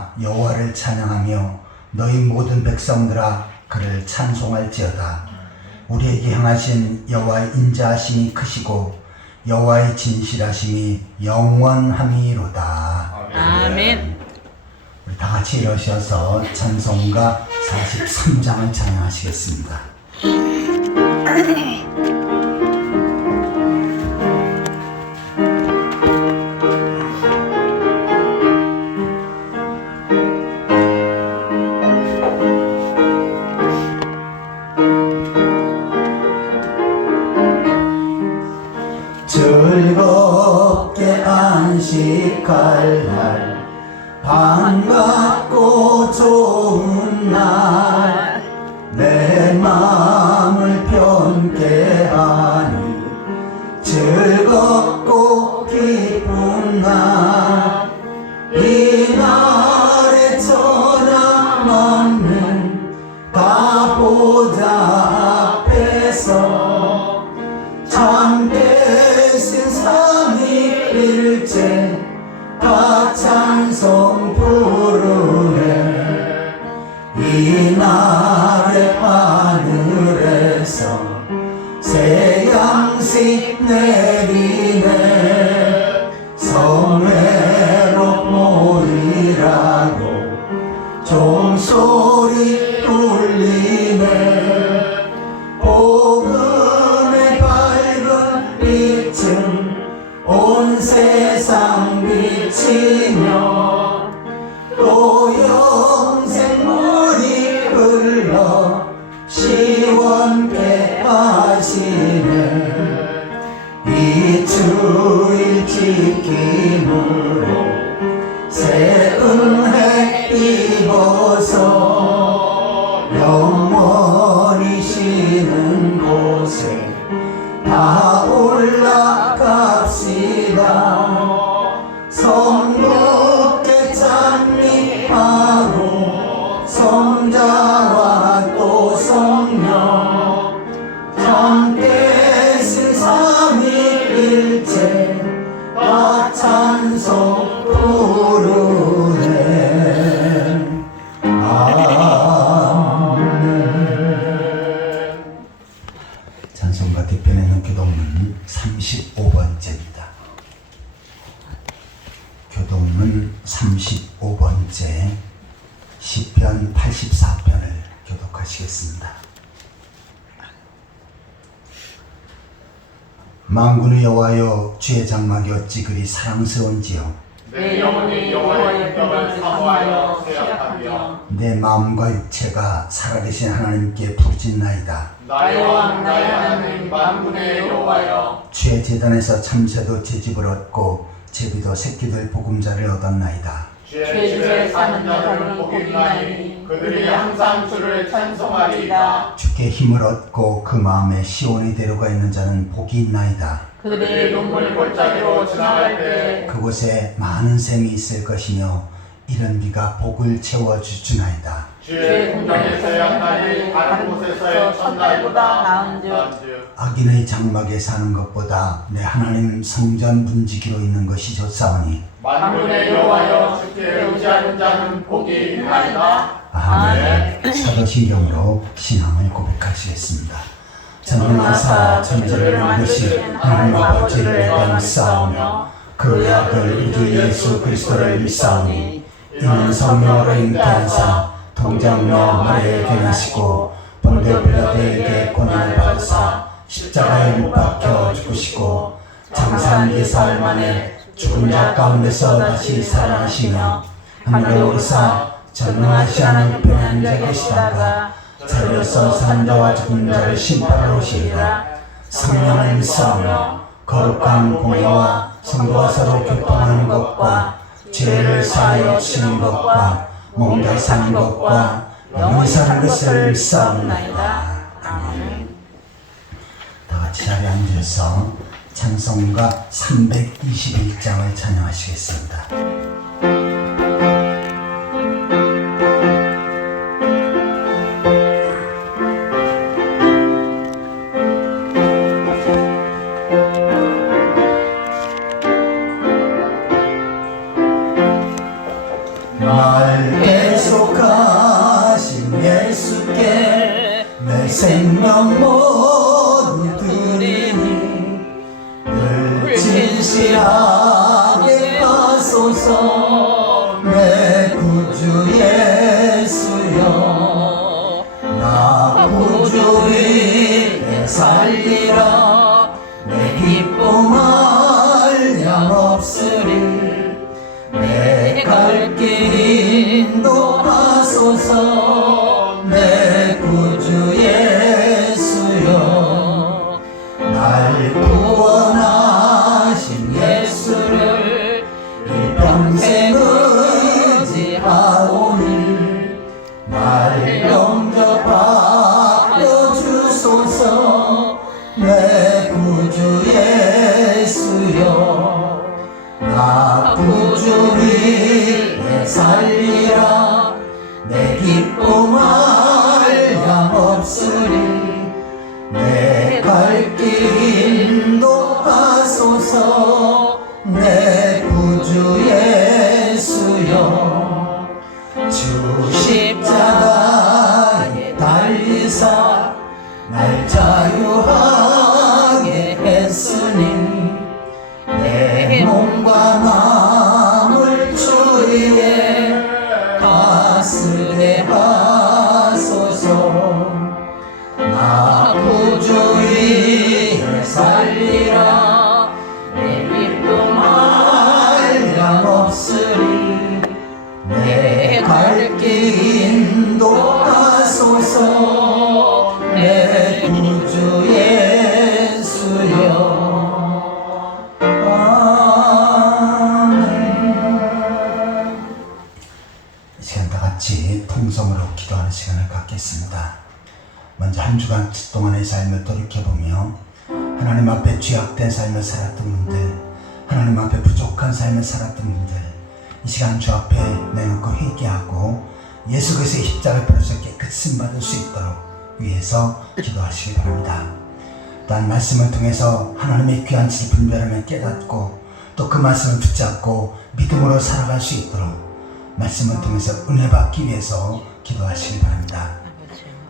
나라 여호와를 찬양하며 너희 모든 백성들아 그를 찬송할지어다. 우리에게 행하신 여호와의 인자하심이 크시고 여호와의 진실하심이 영원함이로다. 아멘. 우리 다 같이 일어서서 찬송가 43장을 찬양하시겠습니다. 즐겁게 안식할 날 반갑고 좋은 날 내 마음을 편케 하니 즐겁고 기쁜 날 이 날에 전화 맞는 가보자 앞에서 참 대신 삼위일체 다 찬송 부르네. 이 날의 하늘에서 새 양식 내리네. 성회로 모이라고 종소리 울리네. 복음의 밝은 빛은 온 세상 비치며 또 영생물이 흘러 시원케 하시네. 이 주일 지킴으로 새 은혜 입어서 영원히 쉬는 곳에 다 올라갑시다. 성령께 찬미하고 성자와 또 성령 참되신 삼위일체 다 찬송 부르네. 아멘. 찬송가 뒤편에는 교동문 35번째입니다. 교동문 35번째 시편 84편을 교독하시겠습니다. 만군의 여호와여 주의 장막이 어찌 그리 사랑스러운지요. 내 영혼이 여호와의 평강을 사모하여 세약하며 내 마음과 육체가 살아계신 하나님께 부르짖나이다. 나의 왕 나의 하나님 만군의 여호와여 주의 제단에서 참새도 제집을 얻고 제비도 새끼들 보금자를 얻었나이다. 주의 집에 사는 자들은 복이 있나니 그들이 항상 주를 찬송하리이다. 주께 힘을 얻고 그 마음에 시온이 데려가 있는 자는 복이 있나이다. 그들이 눈물 골짜기로 지나갈 때 그곳에 많은 샘이 있을 것이며 이른 비가 복을 채워주나이다. 주의 궁정에서의 한 날이 다른 곳에서의 첫날보다 나은즉 악인의 장막에 사는 것보다 내 하나님 성전 문지기로 있는 것이 좋사오니 만군의 여호와여 주께 의지하는 자는 복이 있나이다. 아멘. 사도신경으로 신앙을 고백하시겠습니다. 전능하사 천지를 만드신 하나님 아버지를 내가 믿사오며 그의 아들 우리 예수 그리스도를 믿사오니 이는 성령으로 잉태하사 동정녀 마리아에게 나시고 본디오 빌라도에게 고난을 받으사 십자가에 못 박혀 죽으시고 장사한 지 사흘 만에 죽은 자 가운데서 다시 살아나시며 하늘에 오르사 전능하시 하나님 우편에 앉아 계시다가 자리로서 산 자와 죽은 자를 심판하러 오시리라. 성령을 믿사오며 거룩한 공예와 성도와 서로 교통하는 것과 죄를 사하여 주시는 것과 몸다 사는 것과 영원히 사는 것을 믿사옵나이다. 아멘. 다 같이 자리에 앉아서 찬송가 321장을 찬양하시겠습니다. 날 계속하신 예수께 내 생명 모두 드리니 늘 진실하게 하소서 내 구주 예수여 나 구주 위에 살리라 내 기쁨 한량없으리 내 갈 길 인도하소서 내 구주 예수여 날 구원하신 예수를 일평생 의지하오니 날 영접하여 주소서 내 구주 예수여 나 구주 위에 살리라 내 기쁨 한량없으리 내 갈 길 인도하소서 내 구주 예수여 주 십자가에 달리사 날 자유하게 했으니 내 몸과 마음을 주 위에 다스게 하소서 나 구주 위에 살리라 내 기쁨 한량없으리 내 갈 길 인도하소서 내 구주 예수여 이 시간 다 같이 통성으로 기도하는 시간을 갖겠습니다. 먼저 한 주간 동안의 삶을 돌이켜보며 하나님 앞에 죄악된 삶을 살았던 분들, 하나님 앞에 부족한 삶을 살았던 분들, 이 시간 주 앞에 내놓고 회개하고 예수 그리스도의 십자가를 빌어서 깨끗이 받을 수 있도록 위해서 기도하시기 바랍니다. 또한 말씀을 통해서 하나님의 귀한 뜻을 분별하며 깨닫고 또 그 말씀을 붙잡고 믿음으로 살아갈 수 있도록 말씀을 통해서 은혜 받기 위해서 기도하시기 바랍니다.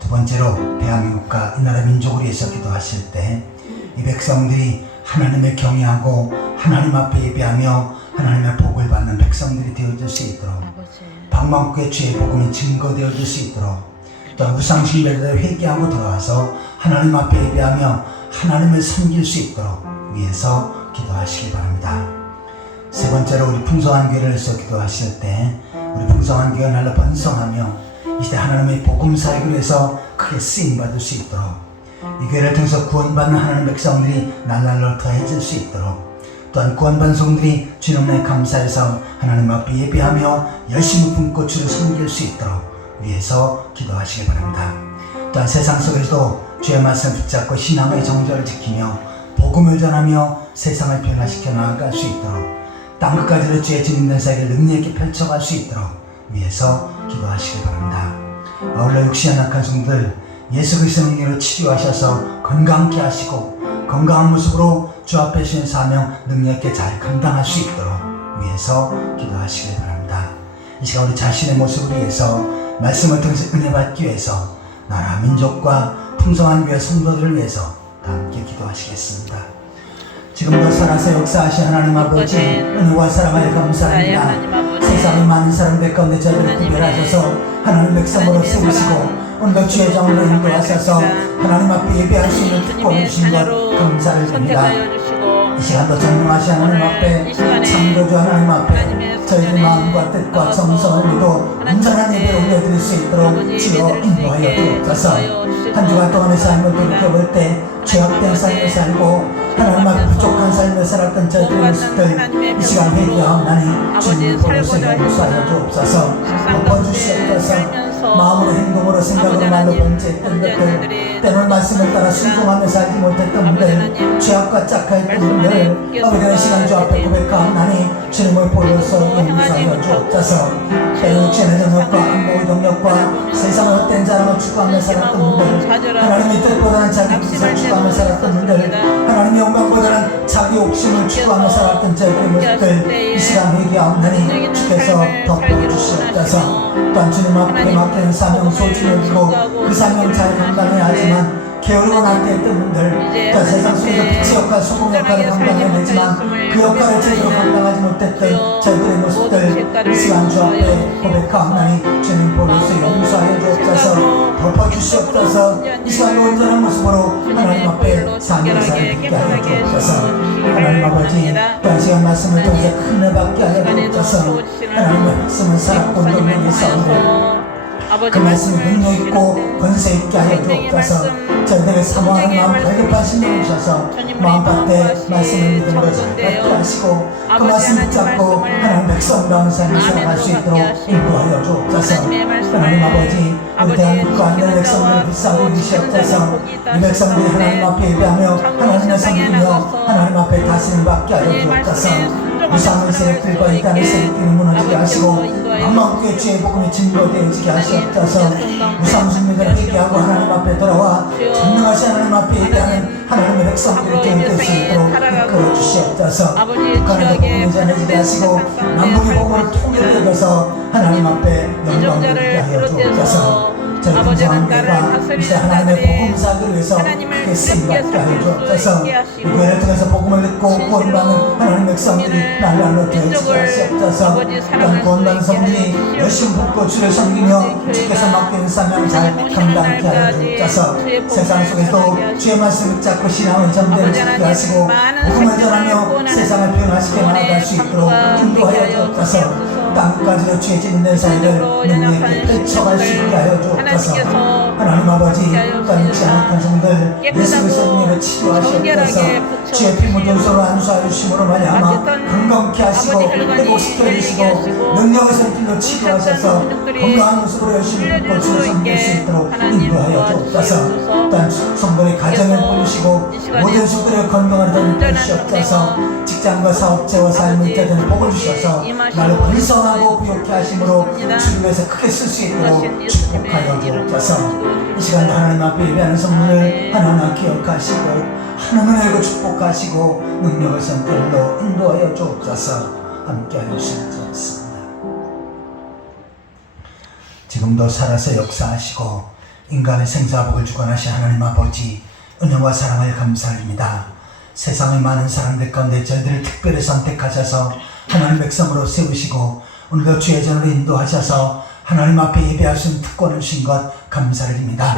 두 번째로 대한민국과 이 나라 민족을 위해서 기도하실 때 이 백성들이 하나님을 경외하고 하나님 앞에 예배하며 하나님의 복을 받는 백성들이 되어질 수 있도록 방망국의 주의 복음이 증거되어질 수 있도록 또 우상숭배를 회개하고 들어와서 하나님 앞에 예배하며 하나님을 섬길 수 있도록 위해서 기도하시기 바랍니다. 세 번째로 우리 풍성한 교회를 위해서 기도하실 때 우리 풍성한 교회가 날로 번성하며 이 시대 하나님의 복음 사역을 위해서 크게 쓰임받을 수 있도록 이 교회를 통해서 구원받는 하나님 백성들이 날날로 더해질 수 있도록 또한 구원받은 성들이 주님의 감사해서 하나님 앞에 예배하며 열심히 품고 주를 섬길 수 있도록 위해서 기도하시기 바랍니다. 또한 세상 속에서도 주의 말씀 붙잡고 신앙의 정절을 지키며 복음을 전하며 세상을 변화시켜 나아갈 수 있도록 땅끝까지도 주의 주님된 사역을 능력 있게 펼쳐갈 수 있도록 위해서 기도하시기 바랍니다. 아울러 육신의 약한 성들 예수 그리스도의 이름으로 치료하셔서 건강케 하시고 건강한 모습으로 주 앞에 주신 사명 능력 있게 잘 감당할 수 있도록 위해서 기도하시기 바랍니다. 이 시간 우리 자신의 모습을 위해서 말씀을 통해서 은혜 받기 위해서 나라 민족과 풍성한 교회 성도들을 위해서 다 함께 기도하시겠습니다. 지금도 살아서 역사하신 하나님 아버지 은혜와 사랑을 감사합니다. 세상의 많은 사람들 가운데 저희를 구별하셔서 하나님 백성으로 세우시고 오늘도 주의 정으로 인도하셔서 하나님 앞에 예배할 수 있는 특권을 주신 것 감사를 드립니다. 이 시간도 전능하신 하나님 앞에 창조주 하나님 앞에 저희의 마음과 뜻과 정성을 믿고 온전한 예배를 올려드릴 수 있도록 주여 인도하여 주옵소서. 한 주간 동안의 삶을 돌이켜볼 때 죄악된 삶을 살고 하나님 앞에 부족한 삶을 살았던 저희들의 모습들 이 시간 회개하오나니 주님 보로서 용서하여 주옵소서. 덮어주시옵소서. 마음으로 행동으로 생각으로 말로 번제했던 것들 때로는 말씀을 따라 순종하며 살지 못했던 분들 죄악과 짝하였던 분들 아버지의 시간 주 앞에 고백하오나니 주님을 보여서 용서하여 주옵소서. 때로 죄의 능력과 안목의 능력과 세상의 헛된 자랑을 추구하며 살았던 분들, 하나님의 뜻보다는 자기 뜻을 추구하며 살았던 분들, 하나님의 영광보다는 자기 욕심을 추구하며 살았던 저희들의 모습들, 이 시간 회개하옵나니 주께서 덮어주시옵소서. 또한 주님 앞에 맡기는 사명 소중히 여기고 그 사명 잘 감당해야 하지만 게으르고 낙태했던 분들, 또 세상 속에서 빛의 역할, 소금 역할을 감당해야 되지만 그 역할을 제대로 감당하지 못했던 저희들의 모습들, 이 시간 주 앞에 고백하옵나니 주님 보로서 용서하여 주옵소서. 덮어주시옵소서. 이 시간 온전한 모습으로 하나님 앞에 상대사를 듣게 하여 주옵소서. 하나님 아버지, 또한 시간 말씀을 통해서 큰 은혜 받게 하여 주옵소서. 하나님의 말씀은 살았고 능력이 싸우고 그 말씀이 능력 있고 권세 있게 하여 주옵소서. 저희들의 사모하는 마음 갈급한 심령을 주셔서 마음밭에 말씀을 믿음으로 잘 받게 하시고 그 말씀 붙잡고 하나님 백성다운 삶을 살아갈 수 있도록 인도하여 주옵소서. 하나님 아버지, 우리 대한민국과 하늘 백성들을 불쌍히 여기시옵소서. 이 백성들이 하나님 앞에 예배하며 하나님을 섬기며 하나님 앞에 다스림 받게 하여 주옵소서. 무상의 세력들과 이 땅의 세력들이 무너지게 하시고 만만국의 주의 복음이 증거되어지게 하시옵소서. 무상승리를 회개하고 하나님 앞에 돌아와 전능하신 하나님 앞에 예배하는 하나님의 백성들이 될 수 있도록 이끌어 주시옵소서. 북한의 복음이 전해지게 하시고 남북의 복음을 통일을 이뤄서 하나님 앞에 영광을 드리게 하여 주옵소서. 저희 평상교회가 이제 하나님의 복음 사역을 위해서 크게 쓰임받게 하여 주옵소서. 이 교회를 통해서 복음을 듣고 구원받는 하나님 백성들이 날날로 되어지게 하시옵소서. 또한 구원받는 성들이 열심히 붙고 주를 섬기며 주께서 맡긴 사명 잘 감당케 하여 주옵소서. 세상 속에도 주의 말씀을 붙잡고 신앙의 전대를 지키게 하시고 복음을 전하며 세상을 변화시켜 나아갈 수 있도록 인도하여 주옵소서. 땅까지로 주의 진된 사이를 능력 있게 펼쳐갈 수 있게 하여 주옵소서. 하나님 아버지, 땅 있지 않은 성들 예수 그리스도의 이름으로 치료하시옵소서. 주의 피 묻은 손으로 안수하여 주심으로 말미암아 건강케 하시고 회복시켜 주시고 능력의 손길로 치료하셔서 건강한 모습으로 열심히 듣고 주를 섬길 수 있도록 인도하여 주옵소서. 또한 성도의 가정을 보여주시고 모든 식구들의 건강을 더듬어 주시옵소서. 직장과 사업체와 삶을 짜는 복을 주셔서 나를 번성하고 부욕케 하심으로 주님에서 크게 쓸 수 있도록 축복하여 주옵소서. 이 시간도 하나님 앞에 예배하는 성도를 하나하나 기억하시고 하나님을 알고 축복하시고 능력의 선길로 인도하여 주옵소서. 함께하여 주시옵소서. 지금도 살아서 역사하시고 인간의 생사복을 주관하신 하나님 아버지, 은혜와 사랑을 감사드립니다. 세상의 많은 사람들 가운데 저희들을 특별히 선택하셔서 하나님 백성으로 세우시고 오늘도 주의 전으로 인도하셔서 하나님 앞에 예배할 수 있는 특권을 주신 것 감사드립니다.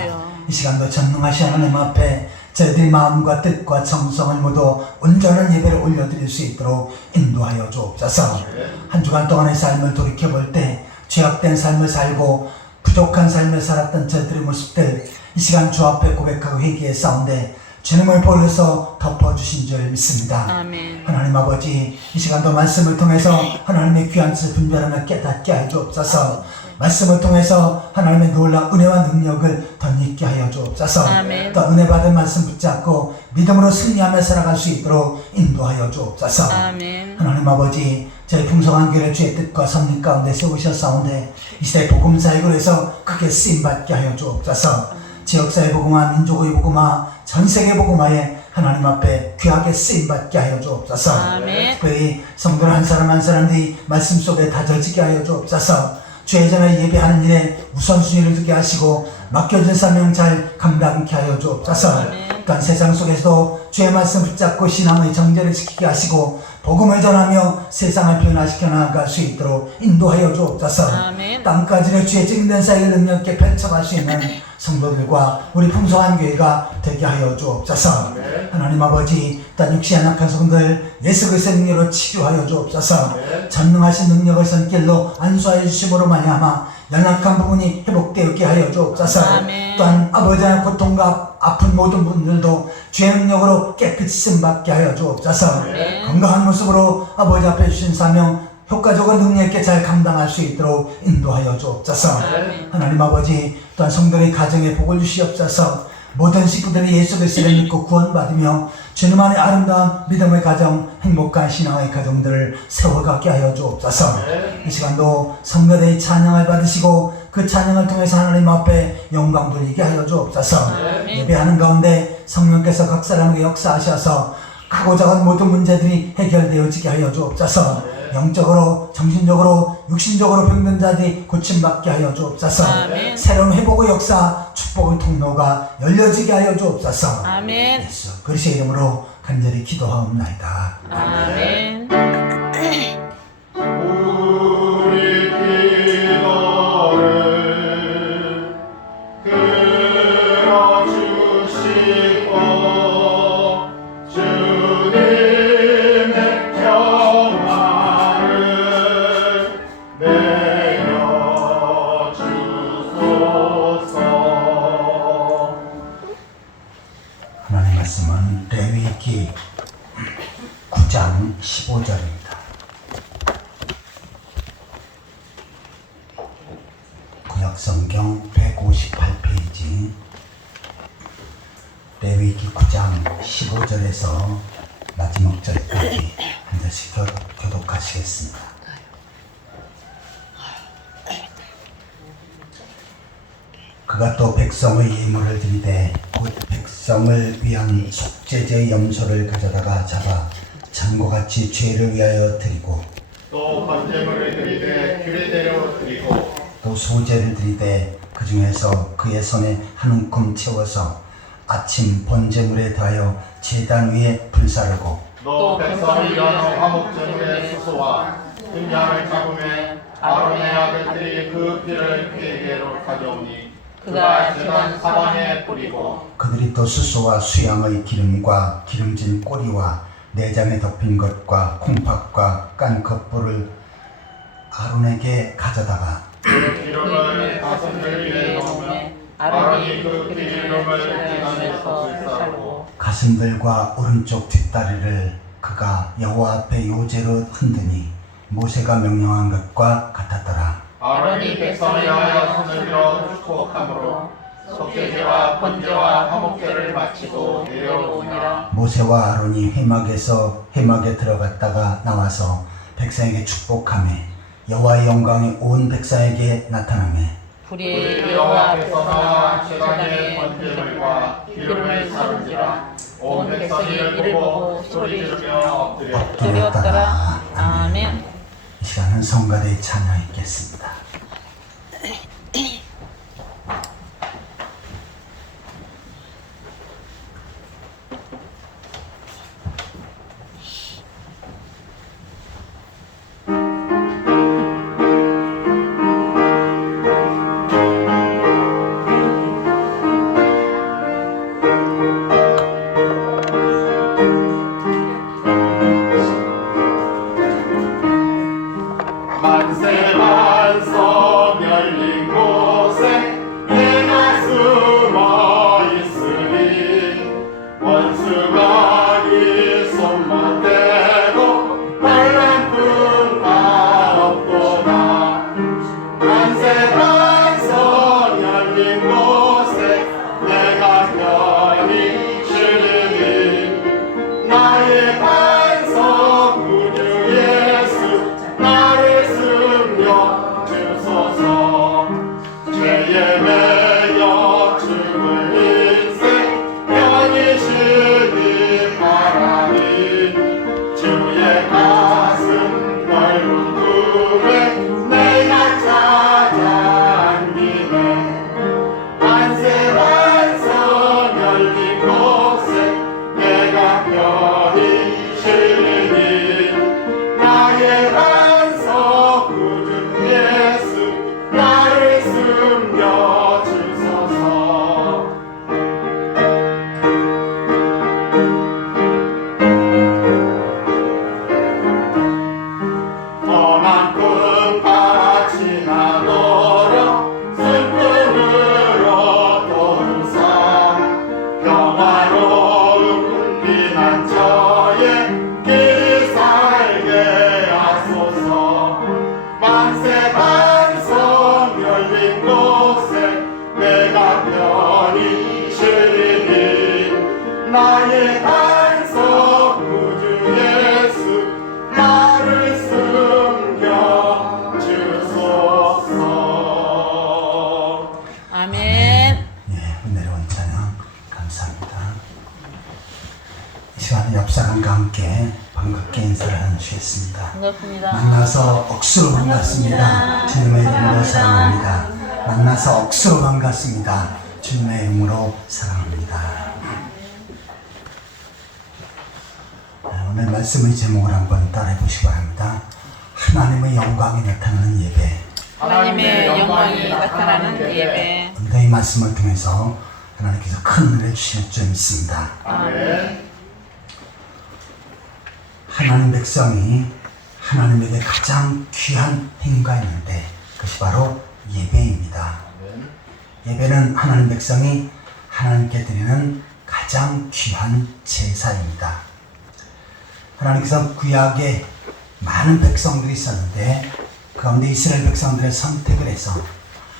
이 시간도 전능하신 하나님 앞에 저희들의 마음과 뜻과 정성을 모두 온전한 예배를 올려드릴 수 있도록 인도하여 주옵소서. 한 주간 동안의 삶을 돌이켜볼 때 죄악된 삶을 살고 부족한 삶을 살았던 저희들의 모습들, 이 시간 주 앞에 고백하고 회개의 싸운데 주님을 보여서 덮어주신 줄 믿습니다. 아멘. 하나님 아버지, 이 시간도 말씀을 통해서 하나님의 귀한 뜻을 분별하며 깨닫게 하여 주옵소서. 말씀을 통해서 하나님의 놀라운 은혜와 능력을 덧입게 하여 주옵소서. 아멘. 또 은혜 받은 말씀 붙잡고 믿음으로 승리하며 살아갈 수 있도록 인도하여 주옵소서. 아멘. 하나님 아버지, 저희 풍성한 교회를 주의 뜻과 섭리 가운데 세우셨사온데 이 시대 복음 사역을 해서 크게 쓰임받게 하여 주옵소서. 지역사회 복음화, 민족의 복음화, 전세계 복음화에 하나님 앞에 귀하게 쓰임받게 하여 주옵소서. 아멘. 특별히 성도 한 사람 한 사람들이 말씀 속에 다져지게 하여 주옵소서. 주의 전에 예배하는 일에 우선순위를 두게 하시고 맡겨진 사명 잘 감당케 하여 주옵소서. 또한 세상 속에서도 주의 말씀 붙잡고 신앙의 정제를 지키게 하시고 복음을 전하며 세상을 변화시켜 나아갈 수 있도록 인도하여 주옵소서. 아멘. 땅까지는 주의 증인된 사역을 능력 있게 펼쳐갈 수 있는 성도들과 우리 풍성한 교회가 되게 하여 주옵소서. 하나님 아버지, 또한 육신에 연약한 성도들 예수 그리스도의 능력으로 치료하여 주옵소서. 전능하신 능력을 손길로 안수하여 주심으로 말미암아 연약한 부분이 회복되게 하여 주옵소서. 아멘. 또한 아버지 하나님 고통과 아픈 모든 분들도 주의 능력으로 깨끗이 쓰임받게 하여 주옵소서. 건강한 모습으로 아버지 앞에 주신 사명 효과적으로 능력 있게 잘 감당할 수 있도록 인도하여 주옵소서. 하나님 아버지, 또한 성도의 가정에 복을 주시옵소서. 모든 식구들이 예수 그리스도를 믿고 구원받으며 주님 안에 아름다운 믿음의 가정, 행복한 신앙의 가정들을 세워가게 하여 주옵소서. 이 시간도 성가대의 찬양을 받으시고 그 찬양을 통해서 하나님 앞에 영광 돌리게 하여 주옵소서. 예배하는 가운데 성령께서 각 사람에게 역사하셔서 크고 작은 모든 문제들이 해결되어지게 하여 주옵소서. 영적으로, 정신적으로, 육신적으로 병든 자들이 고침받게 하여 주옵소서. 아멘. 새로운 회복의 역사, 축복의 통로가 열려지게 하여 주옵소서. 아멘. 예수 그리스도의 이름으로 간절히 기도하옵나이다. 아멘. 우리 기도를 들어주시고 주님의 평화를 내려주소서. 하나님 말씀은 레위기 9장 15절입니다. 구약성경 158페이지 레위기 9장 15절에서 마지막 절까지 한 절씩 교독하시겠습니다. 그가 또 백성의 예물을 드리되 곧 백성을 위한 속죄제 염소를 가져다가 잡아 전과 같이 죄를 위하여 드리고 또 번제물을 드리되 규례대로 드리고 또 소제를 드리되 그 중에서 그의 손에 한 움큼 채워서 아침 번제물에 더하여 제단 위에 불사르고 또 백성을 위한 화목제물의 수소와 등잔을 잡음에 아론의 아들들이 그 피를 그에게로 가져오니 그가 제단 사방에 뿌리고 그들이 또 수소와 수양의 기름과 기름진 꼬리와 내장에 덮인 것과 콩팥과 깐 겉불을 아론에게 가져다가 그 기름을 가슴을 위에 넣으며 아론이 그 기름을 제단에서 불사르고 가슴들과 오른쪽 뒷다리를 그가 여호와 앞에 요제로 흔드니 모세가 명령한 것과 같았더라. 아론이 백성을 위하여 손을 들어 축복함으로 속죄제와 번제와 화목제를 마치고 내려오니라. 모세와 아론이 회막에 들어갔다가 나와서 백성에게 축복하매 여호와의 영광이 온 백성에게 나타나매 불이 여호와 앞에서 나와 제단의 번제물과 기름을 사른지라. 온 백성이 이를 보고 소리 지르며 엎드렸다. 드렸더라. 아멘. 이 시간은 성가대의 찬양 있겠습니다. 만세 만성 열린 곳에 내가 숨어 있으니 원수가 네 손만 대고 말랑뿐가 없도다. 만세 만성 열린 곳에 내가 편히 쉬리니 나의 반석 구주 예수 나를 숨겨 주소서. 반갑습니다. 만나서 억수로 반갑습니다. 주님의 이름으로 사랑합니다. 만나서 억수로 반갑습니다. 주님의 이름으로 사랑합니다. 오늘 말씀의 제목을 한번 따라해 보시기 바랍니다. 하나님의 영광이 나타나는 예배. 하나님의 영광이 나타나는 예배. 오늘 이 말씀을 통해서 하나님께서 큰 은혜를 주실 줄 믿습니다. 아멘. 하나님 백성이 하나님에게 가장 귀한 행위가 있는데 그것이 바로 예배입니다. 예배는 하나님 백성이 하나님께 드리는 가장 귀한 제사입니다. 하나님께서 구약에 많은 백성들이 있었는데 그 가운데 이스라엘 백성들을 선택을 해서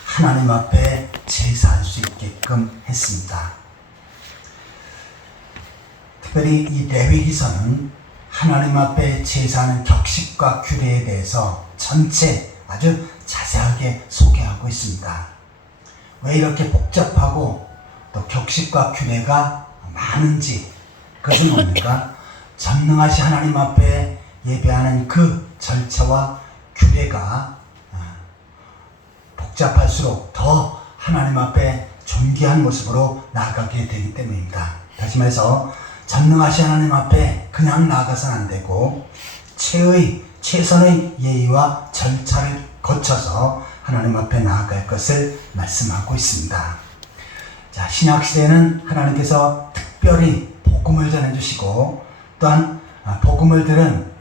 하나님 앞에 제사할 수 있게끔 했습니다. 특별히 이 레위기서는 하나님 앞에 제사하는 격식과 규례에 대해서 전체 아주 자세하게 소개하고 있습니다. 왜 이렇게 복잡하고 또 격식과 규례가 많은지 그것은 뭡니까? 전능하신 하나님 앞에 예배하는 그 절차와 규례가 복잡할수록 더 하나님 앞에 존귀한 모습으로 나아가게 되기 때문입니다. 다시 말해서 전능하신 하나님 앞에 그냥 나아가서는 안 되고 최선의 예의와 절차를 거쳐서 하나님 앞에 나아갈 것을 말씀하고 있습니다. 자, 신약시대에는 하나님께서 특별히 복음을 전해주시고 또한 복음을 들은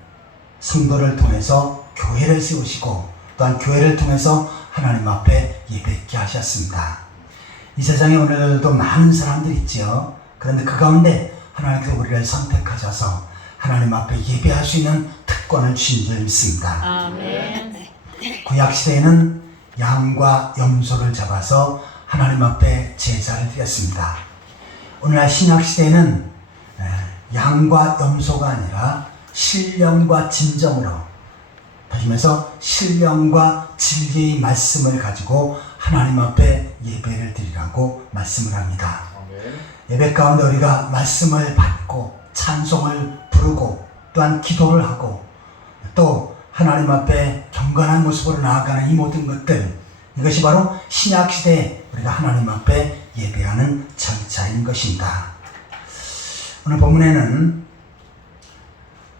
성도를 통해서 교회를 세우시고 또한 교회를 통해서 하나님 앞에 예배하게 하셨습니다. 이 세상에 오늘도 많은 사람들이 있지요. 그런데 그 가운데 하나님께서 우리를 선택하셔서 하나님 앞에 예배할 수 있는 특권을 주신 줄 믿습니다. 아멘. 구약시대에는 양과 염소를 잡아서 하나님 앞에 제사를 드렸습니다. 오늘날 신약시대에는 양과 염소가 아니라 신령과 진정으로 다시 말해서 신령과 진리의 말씀을 가지고 하나님 앞에 예배를 드리라고 말씀을 합니다. 예배 가운데 우리가 말씀을 받고 찬송을 부르고 또한 기도를 하고 또 하나님 앞에 경건한 모습으로 나아가는 이 모든 것들 이것이 바로 신약시대에 우리가 하나님 앞에 예배하는 절차인 것입니다. 오늘 본문에는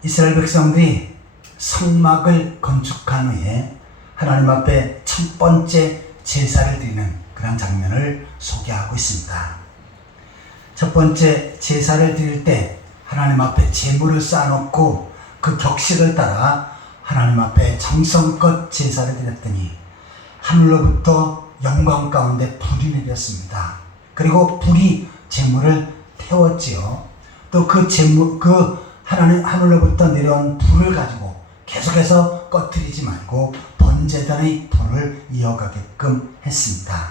이스라엘 백성들이 성막을 건축한 후에 하나님 앞에 첫 번째 제사를 드리는 그런 장면을 소개하고 있습니다. 첫 번째 제사를 드릴 때 하나님 앞에 제물을 쌓아놓고 그 격식을 따라 하나님 앞에 정성껏 제사를 드렸더니 하늘로부터 영광 가운데 불이 내렸습니다. 그리고 불이 제물을 태웠지요. 또 그 제물, 하늘로부터 내려온 불을 가지고 계속해서 꺼뜨리지 말고 번제단의 불을 이어가게끔 했습니다.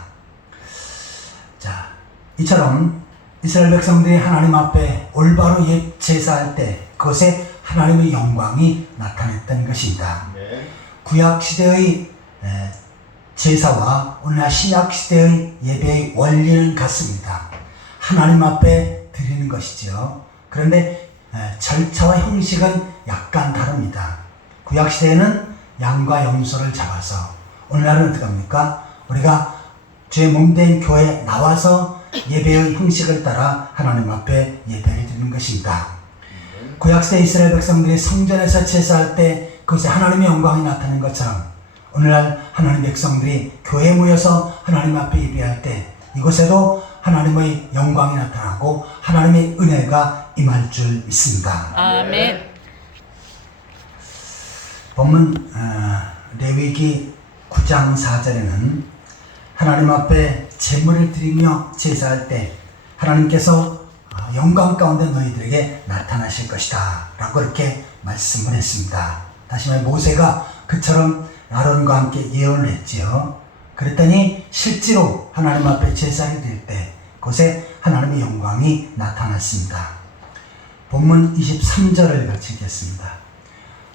자, 이처럼 이스라엘 백성들이 하나님 앞에 올바로 제사할 때 그것에 하나님의 영광이 나타났던 것입니다. 구약시대의 제사와 오늘날 신약시대의 예배의 원리는 같습니다. 하나님 앞에 드리는 것이죠. 그런데 절차와 형식은 약간 다릅니다. 구약시대에는 양과 염소를 잡아서 오늘날은 어떻게 합니까? 우리가 주의 몸된 교회에 나와서 예배의 형식을 따라 하나님 앞에 예배를 드리는 것입니다. 구약시대 이스라엘 백성들이 성전에서 제사할 때 그것에 하나님의 영광이 나타나는 것처럼 오늘날 하나님 백성들이 교회에 모여서 하나님 앞에 예배할 때 이곳에도 하나님의 영광이 나타나고 하나님의 은혜가 임할 줄 믿습니다. 아멘. 본문 레위기 9장 4절에는 하나님 앞에 제물을 드리며 제사할 때 하나님께서 영광 가운데 너희들에게 나타나실 것이다 라고 이렇게 말씀을 했습니다. 다시 말해 모세가 그처럼 아론과 함께 예언을 했지요. 그랬더니 실제로 하나님 앞에 제사를 드릴 때 그곳에 하나님의 영광이 나타났습니다. 본문 23절을 같이 읽겠습니다.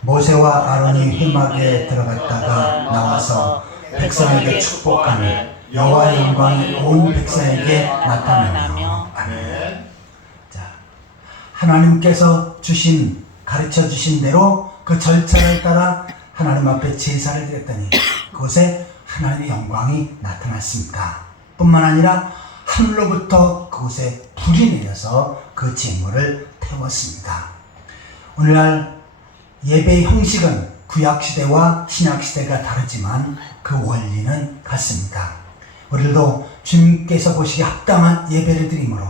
모세와 아론이 회막에 들어갔다가 나와서 백성에게 축복하며 여호와의 영광이 온 백성에게 나타나며 아멘. 자, 하나님께서 가르쳐 주신 대로 그 절차를 따라 하나님 앞에 제사를 드렸더니 그곳에 하나님의 영광이 나타났습니다. 뿐만 아니라 하늘로부터 그곳에 불이 내려서 그 제물을 태웠습니다. 오늘날 예배의 형식은 구약시대와 신약시대가 다르지만 그 원리는 같습니다. 우리들도 주님께서 보시기에 합당한 예배를 드림으로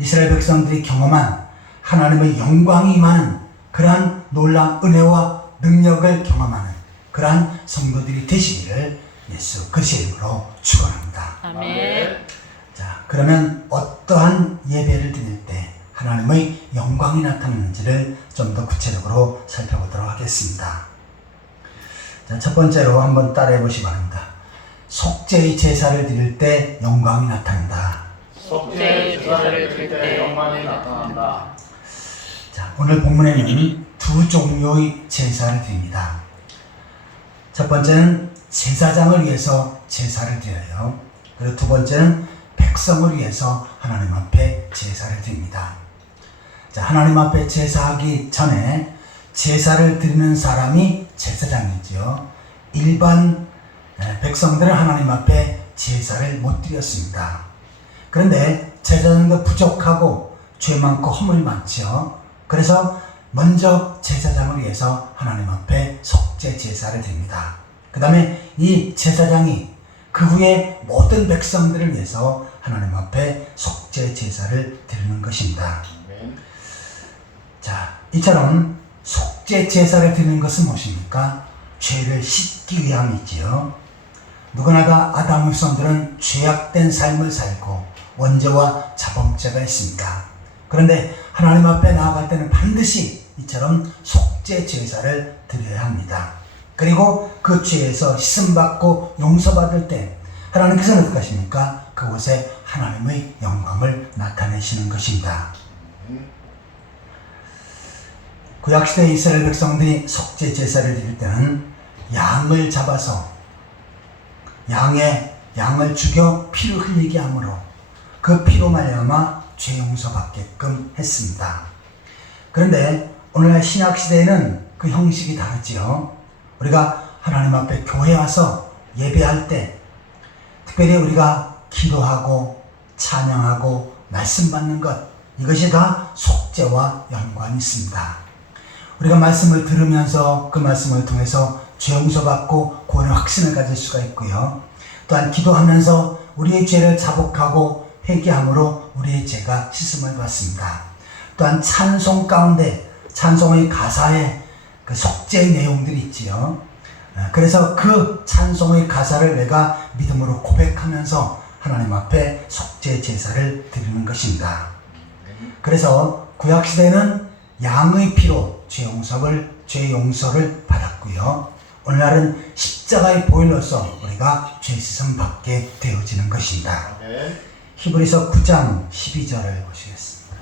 이스라엘 백성들이 경험한 하나님의 영광이 임하는 그러한 놀라운 은혜와 능력을 경험하는 그러한 성도들이 되시기를 예수 그리스도의 이름으로 축원합니다. 아멘. 자, 그러면 어떠한 예배를 드릴 때 하나님의 영광이 나타나는지를 좀 더 구체적으로 살펴보도록 하겠습니다. 자, 첫 번째로 한번 따라해 보시기 바랍니다. 속죄의 제사를 드릴 때 영광이 나타난다. 속죄의 제사를 드릴 때 영광이 나타난다. 자, 오늘 본문에는 두 종류의 제사를 드립니다. 첫 번째는 제사장을 위해서 제사를 드려요. 그리고 두 번째는 백성을 위해서 하나님 앞에 제사를 드립니다. 자, 하나님 앞에 제사하기 전에 제사를 드리는 사람이 제사장이지요. 일반 백성들은 하나님 앞에 제사를 못 드렸습니다. 그런데 제사장도 부족하고 죄 많고 허물 많죠. 그래서 먼저 제사장을 위해서 하나님 앞에 속죄 제사를 드립니다. 그 다음에 이 제사장이 그 후에 모든 백성들을 위해서 하나님 앞에 속죄 제사를 드리는 것입니다. 자, 이처럼 속죄 제사를 드리는 것은 무엇입니까? 죄를 씻기 위함이지요. 누구나 다 아담의 후손들은 죄악된 삶을 살고 원죄와 자범죄가 있습니다. 그런데 하나님 앞에 나아갈 때는 반드시 이처럼 속죄 제사를 드려야 합니다. 그리고 그 죄에서 씻음받고 용서받을 때 하나님께서는 어떻게 하십니까? 그곳에 하나님의 영광을 나타내시는 것입니다. 구약시대 이스라엘 백성들이 속죄 제사를 드릴 때는 양을 잡아서 양을 죽여 피를 흘리게 함으로 그 피로 말미암아 죄 용서받게끔 했습니다. 그런데 오늘날 신약시대에는 그 형식이 다르지요. 우리가 하나님 앞에 교회 와서 예배할 때 특별히 우리가 기도하고 찬양하고 말씀 받는 것, 이것이 다 속죄와 연관이 있습니다. 우리가 말씀을 들으면서 그 말씀을 통해서 죄 용서받고 구원의 확신을 가질 수가 있고요. 또한 기도하면서 우리의 죄를 자복하고 회개함으로 우리의 죄가 씻음을 받습니다. 또한 찬송 가운데 찬송의 가사에 그 속죄의 내용들이 있지요. 그래서 그 찬송의 가사를 내가 믿음으로 고백하면서 하나님 앞에 속죄 제사를 드리는 것입니다. 그래서 구약시대는 양의 피로 죄 용서를 받았고요. 오늘날은 십자가의 보혈로서 우리가 죄 씻음 받게 되어지는 것입니다. 히브리서 9장 12절을 보시겠습니다.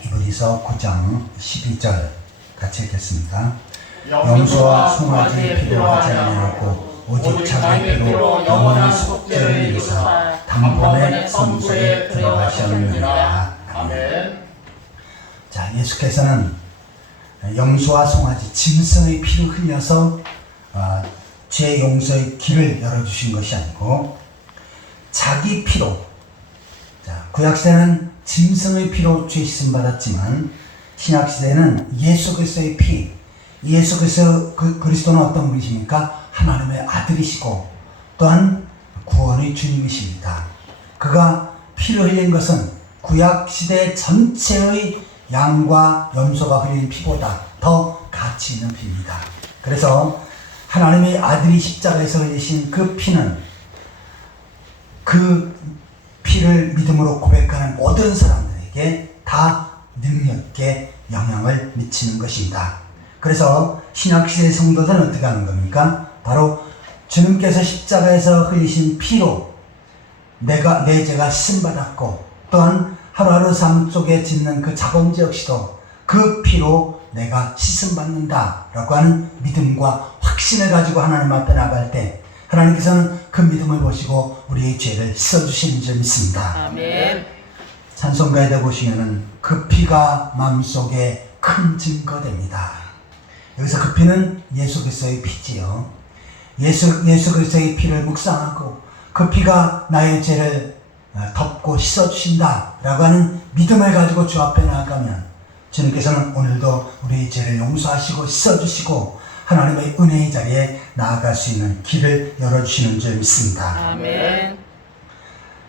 히브리서 9장 12절 같이 읽겠습니다. 염소와 송아지의 피로 하지 아니하고 오직 자기의 피로 영원한 속죄를 이루사 단번에 성소에 들어가셨느니라. 아멘. 자, 예수께서는 염소와 송아지 짐승의 피를 흘려서 죄 용서의 길을 열어주신 것이 아니고 자기 피로, 자, 구약시대는 짐승의 피로 죄 씻음 받았지만 신약시대는 예수 그리스도의 피, 예수 그리스도는 어떤 분이십니까? 하나님의 아들이시고 또한 구원의 주님이십니다. 그가 피를 흘린 것은 구약시대 전체의 양과 염소가 흘린 피보다 더 가치 있는 피입니다. 그래서 하나님의 아들이 십자가에서 흘리신 그 피는 그 피를 믿음으로 고백하는 모든 사람들에게 다 능력있게 영향을 미치는 것입니다. 그래서 신약시대 성도들은 어떻게 하는 겁니까? 바로 주님께서 십자가에서 흘리신 피로 내 죄가 씻음받았고 또한 하루하루 삶 속에 짓는 그 자범죄 역시도 그 피로 내가 씻음받는다 라고 하는 믿음과 확신을 가지고 하나님 앞에 나갈 때 하나님께서는 그 믿음을 보시고 우리의 죄를 씻어주시는 줄 믿습니다. 아멘. 찬송가에다 보시면은 그 피가 마음속에 큰 증거됩니다. 여기서 그 피는 예수 그리스도의 피지요. 예수 그리스도의 피를 묵상하고 그 피가 나의 죄를 덮고 씻어주신다 라고 하는 믿음을 가지고 주 앞에 나아가면 주님께서는 오늘도 우리의 죄를 용서하시고 씻어주시고 하나님의 은혜의 자리에 나아갈 수 있는 길을 열어주시는 줄 믿습니다. 아멘.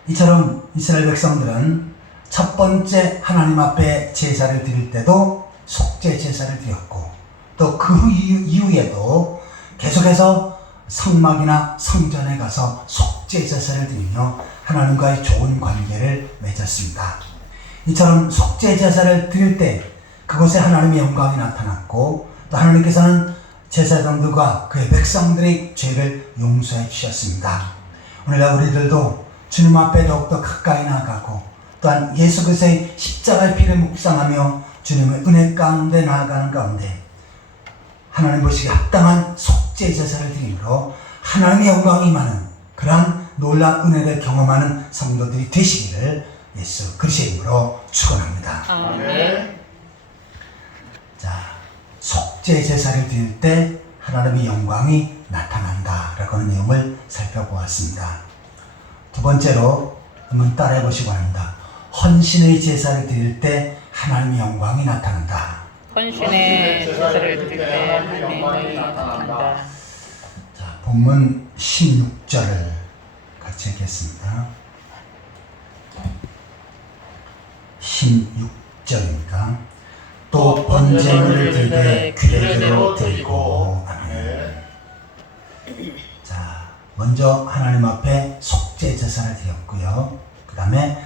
이처럼 이스라엘 백성들은 첫 번째 하나님 앞에 제사를 드릴 때도 속죄 제사를 드렸고 또 그 이후에도 계속해서 성막이나 성전에 가서 속죄 제사를 드리며 하나님과의 좋은 관계를 맺었습니다. 이처럼 속죄 제사를 드릴 때 그곳에 하나님의 영광이 나타났고 또 하나님께서는 제사장들과 그의 백성들의 죄를 용서해 주셨습니다. 오늘날 우리들도 주님 앞에 더욱더 가까이 나아가고 또한 예수 그리스도의 십자가의 피를 묵상하며 주님의 은혜 가운데 나아가는 가운데 하나님 보시기에 합당한 속죄 제사를 드림으로 하나님의 영광이 임하는 그러한 놀라운 은혜를 경험하는 성도들이 되시기를 예수 그리스도의 이름으로 축원합니다. 아멘. 자, 속죄 제사를 드릴 때 하나님의 영광이 나타난다 라고 하는 내용을 살펴보았습니다. 두 번째로 한번 따라해 보시기 바랍니다. 헌신의 제사를 드릴 때 하나님의 영광이 나타난다. 헌신의 제사를 드릴 때 하나님의 영광이 나타난다. 자, 본문 16절을 같이 읽겠습니다. 16절입니다. 또 번제물을 드리되 규례대로 드리고. 아멘. 자, 먼저 하나님 앞에 속죄 제사를 드렸고요. 그 다음에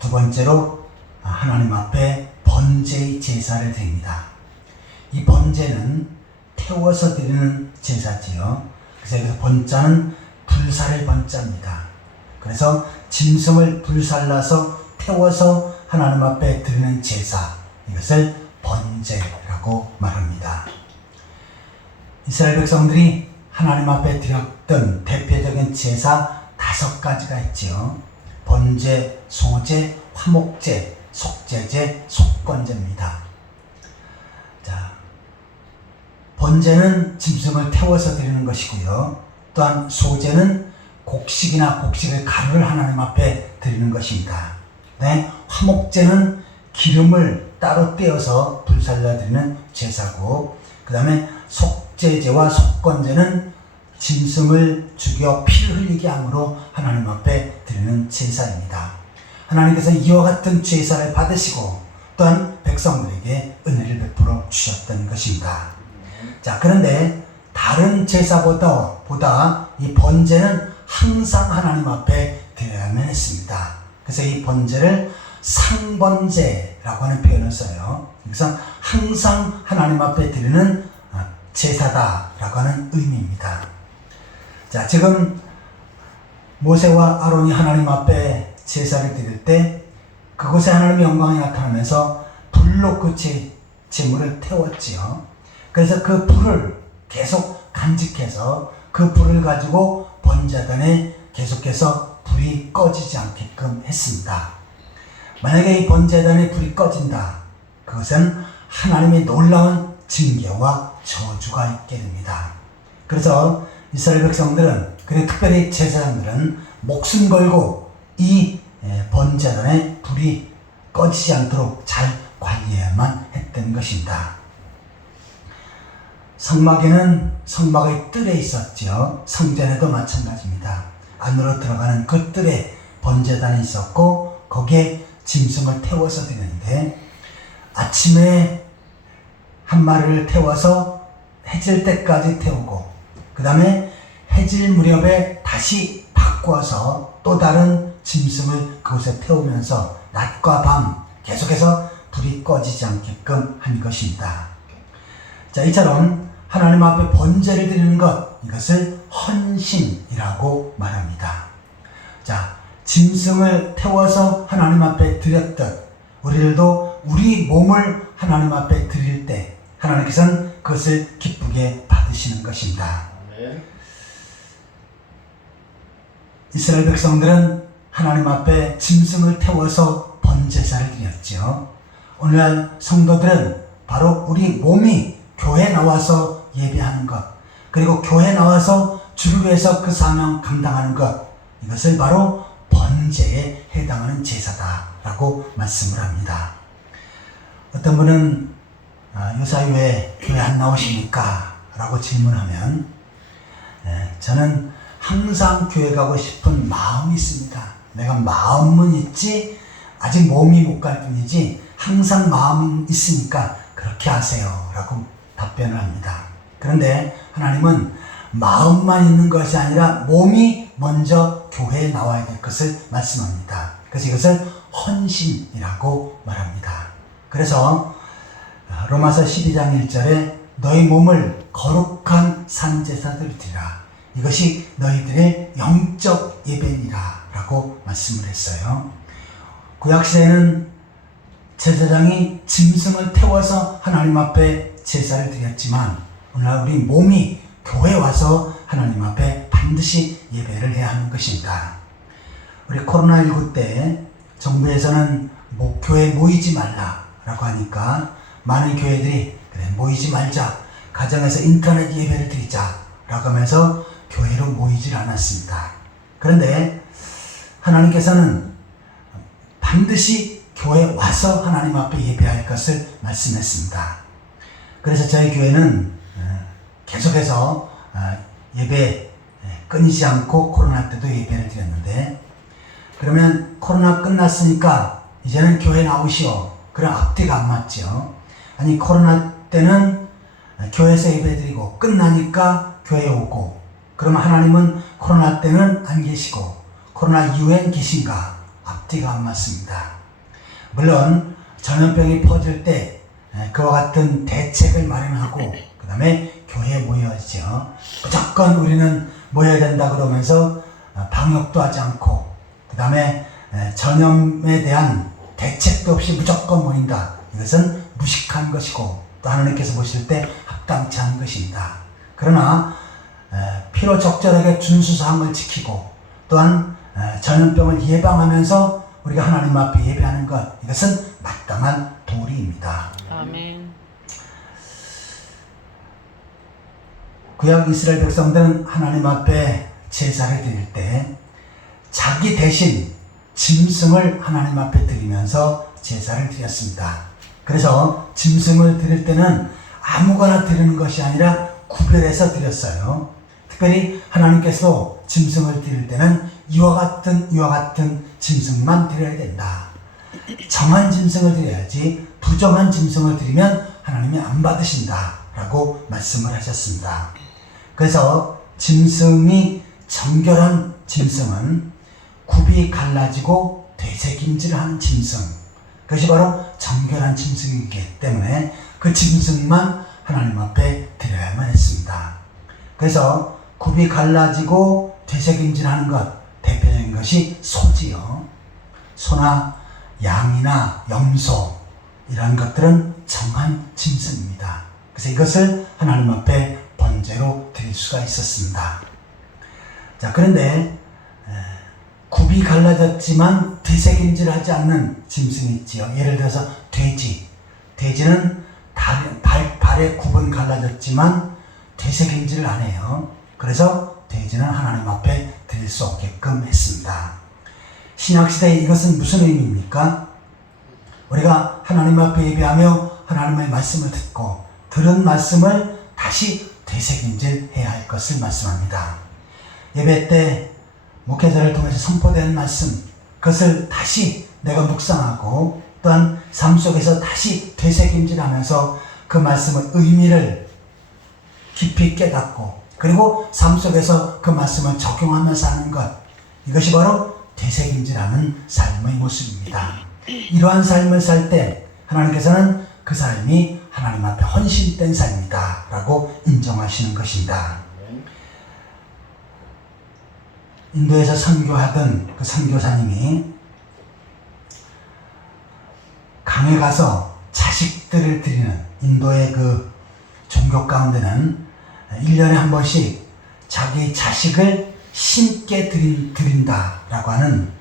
두 번째로 하나님 앞에 번제의 제사를 드립니다. 이 번제는 태워서 드리는 제사지요. 그래서 번자는 불살의 번자입니다. 그래서 짐승을 불살라서 태워서 하나님 앞에 드리는 제사, 이것을 번제라고 말합니다. 이스라엘 백성들이 하나님 앞에 드렸던 대표적인 제사 5가지가 있지요. 번제, 소제, 화목제, 속죄제, 속건제입니다. 자, 번제는 짐승을 태워서 드리는 것이고요. 또한 소제는 곡식을 가루를 하나님 앞에 드리는 것입니다. 네, 화목제는 기름을 따로 떼어서 불살라 드리는 제사고, 그 다음에 속죄제와 속건제는 짐승을 죽여 피를 흘리게 함으로 하나님 앞에 드리는 제사입니다. 하나님께서 이와 같은 제사를 받으시고 또한 백성들에게 은혜를 베풀어 주셨던 것입니다. 자, 그런데 다른 제사보다 이 번제는 항상 하나님 앞에 드려야만 했습니다. 그래서 이 번제를 상번제라고 하는 표현을 써요. 그래서 항상 하나님 앞에 드리는 제사다라고 하는 의미입니다. 자, 지금 모세와 아론이 하나님 앞에 제사를 드릴 때 그곳에 하나님의 영광이 나타나면서 불로 그 제물을 태웠지요. 그래서 그 불을 계속 간직해서 그 불을 가지고 번제단에 계속해서 불이 꺼지지 않게끔 했습니다. 만약에 이 번제단에 불이 꺼진다, 그것은 하나님의 놀라운 징계와 저주가 있게 됩니다. 그래서 이스라엘 백성들은, 그리고 특별히 제사장들은 목숨 걸고 이 번제단에 불이 꺼지지 않도록 잘 관리해야만 했던 것입니다. 성막에는 성막의 뜰에 있었죠. 성전에도 마찬가지입니다. 안으로 들어가는 그 뜰에 번제단이 있었고 거기에 짐승을 태워서 드리는데 아침에 한 마리를 태워서 해질 때까지 태우고 그 다음에 해질 무렵에 다시 바꿔서 또 다른 짐승을 그곳에 태우면서 낮과 밤 계속해서 불이 꺼지지 않게끔 한 것입니다. 자, 이처럼 하나님 앞에 번제를 드리는 것, 이것을 헌신이라고 말합니다. 자, 짐승을 태워서 하나님 앞에 드렸듯 우리들도 바로 우리 몸을 하나님 앞에 드릴 때 하나님께서는 그것을 기쁘게 받으시는 것입니다. 아멘. 이스라엘 백성들은 하나님 앞에 짐승을 태워서 번제사를 드렸죠. 오늘날 성도들은 바로 우리 몸이 교회에 나와서 예배하는 것, 그리고 교회에 나와서 주를 위해서 그 사명 감당하는 것, 이것을 바로 번제에 해당하는 제사다라고 말씀을 합니다. 어떤 분은 요사이 왜 교회 안 나오십니까? 라고 질문하면 저는 항상 교회 가고 싶은 마음이 있습니다. 내가 마음은 있지 아직 몸이 못 갈 뿐이지 항상 마음은 있으니까 그렇게 하세요 라고 답변을 합니다. 그런데 하나님은 마음만 있는 것이 아니라 몸이 먼저 교회에 나와야 될 것을 말씀합니다. 그래서 이것을 헌신이라고 말합니다. 그래서 로마서 12장 1절에 너희 몸을 거룩한 산제사들 드리라. 이것이 너희들의 영적 예배니라 라고 말씀을 했어요. 구약시대에는 제사장이 짐승을 태워서 하나님 앞에 제사를 드렸지만 오늘날 우리 몸이 교회에 와서 하나님 앞에 반드시 예배를 해야 하는 것입니다. 우리 코로나19 때 정부에서는 교회에 모이지 말라라고 하니까 많은 교회들이 그래 모이지 말자, 가정에서 인터넷 예배를 드리자 라고 하면서 교회로 모이질 않았습니다. 그런데 하나님께서는 반드시 교회에 와서 하나님 앞에 예배할 것을 말씀했습니다. 그래서 저희 교회는 계속해서 예배 끊이지 않고 코로나 때도 예배를 드렸는데, 그러면 코로나 끝났으니까 이제는 교회 나오시오. 그럼 앞뒤가 안 맞죠. 아니 코로나 때는 교회에서 예배 드리고 끝나니까 교회에 오고, 그러면 하나님은 코로나 때는 안 계시고 코로나 이후엔 계신가? 앞뒤가 안 맞습니다. 물론 전염병이 퍼질 때 그와 같은 대책을 마련하고 그 다음에 교회에 모여야죠. 무조건 우리는 모여야 된다 그러면서 방역도 하지 않고 그 다음에 전염에 대한 대책도 없이 무조건 모인다. 이것은 무식한 것이고 또 하나님께서 보실 때 합당치 않은 것입니다. 그러나 필요 적절하게 준수사항을 지키고 또한 전염병을 예방하면서 우리가 하나님 앞에 예배하는 것, 이것은 마땅한 도리입니다. 아멘. 구약 이스라엘 백성들은 하나님 앞에 제사를 드릴 때 자기 대신 짐승을 하나님 앞에 드리면서 제사를 드렸습니다. 그래서 짐승을 드릴 때는 아무거나 드리는 것이 아니라 구별해서 드렸어요. 특별히 하나님께서 짐승을 드릴 때는 이와 같은 짐승만 드려야 된다. 정한 짐승을 드려야지 부정한 짐승을 드리면 하나님이 안 받으신다 라고 말씀을 하셨습니다. 그래서 짐승이 정결한 짐승은 굽이 갈라지고 되새김질하는 짐승, 그것이 바로 정결한 짐승이기 때문에 그 짐승만 하나님 앞에 드려야만 했습니다. 그래서 굽이 갈라지고 되새김질하는 것, 대표적인 것이 소지요. 소나 양이나 염소, 이런 것들은 정한 짐승입니다. 그래서 이것을 하나님 앞에 번제로 드릴 수가 있었습니다. 자, 그런데 굽이 갈라졌지만 되새김질하지 않는 짐승이 있지요. 예를 들어서 돼지는 발의 굽은 갈라졌지만 되새김질을 안 해요. 그래서 돼지는 하나님 앞에 드릴 수 없게끔 했습니다. 신약시대에 이것은 무슨 의미입니까? 우리가 하나님 앞에 예배하며 하나님의 말씀을 듣고 들은 말씀을 다시 되새김질 해야 할 것을 말씀합니다. 예배 때 목회자를 통해서 선포되는 말씀, 그것을 다시 내가 묵상하고 또한 삶 속에서 다시 되새김질하면서 그 말씀의 의미를 깊이 깨닫고 그리고 삶 속에서 그 말씀을 적용하면서 하는 것, 이것이 바로 되새김질하는 삶의 모습입니다. 이러한 삶을 살 때 하나님께서는 그 삶이 하나님 앞에 헌신된 삶이다 라고 인정하시는 것입니다. 인도에서 선교하던 그 선교사님이 장에 가서 자식들을 드리는 인도의 그 종교 가운데는 1년에 한 번씩 자기 자식을 신께 드린다라고 하는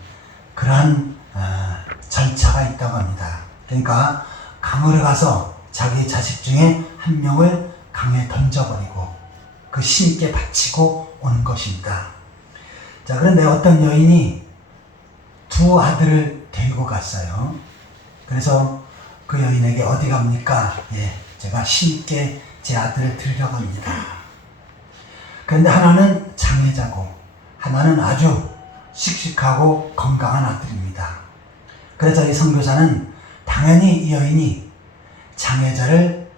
그러한 절차가 있다고 합니다. 그러니까 강으로 가서 자기 자식 중에 한 명을 강에 던져버리고 그 신께 바치고 오는 것입니다. 자, 그런데 어떤 여인이 두 아들을 데리고 갔어요. 그래서 그 여인에게 어디 갑니까? 예, 제가 신께 제 아들을 드리러 갑니다. 그런데 하나는 장애자고 하나는 아주 씩씩하고 건강한 아들입니다. 그래서 이 선교사는 당연히 이 여인이 장애자를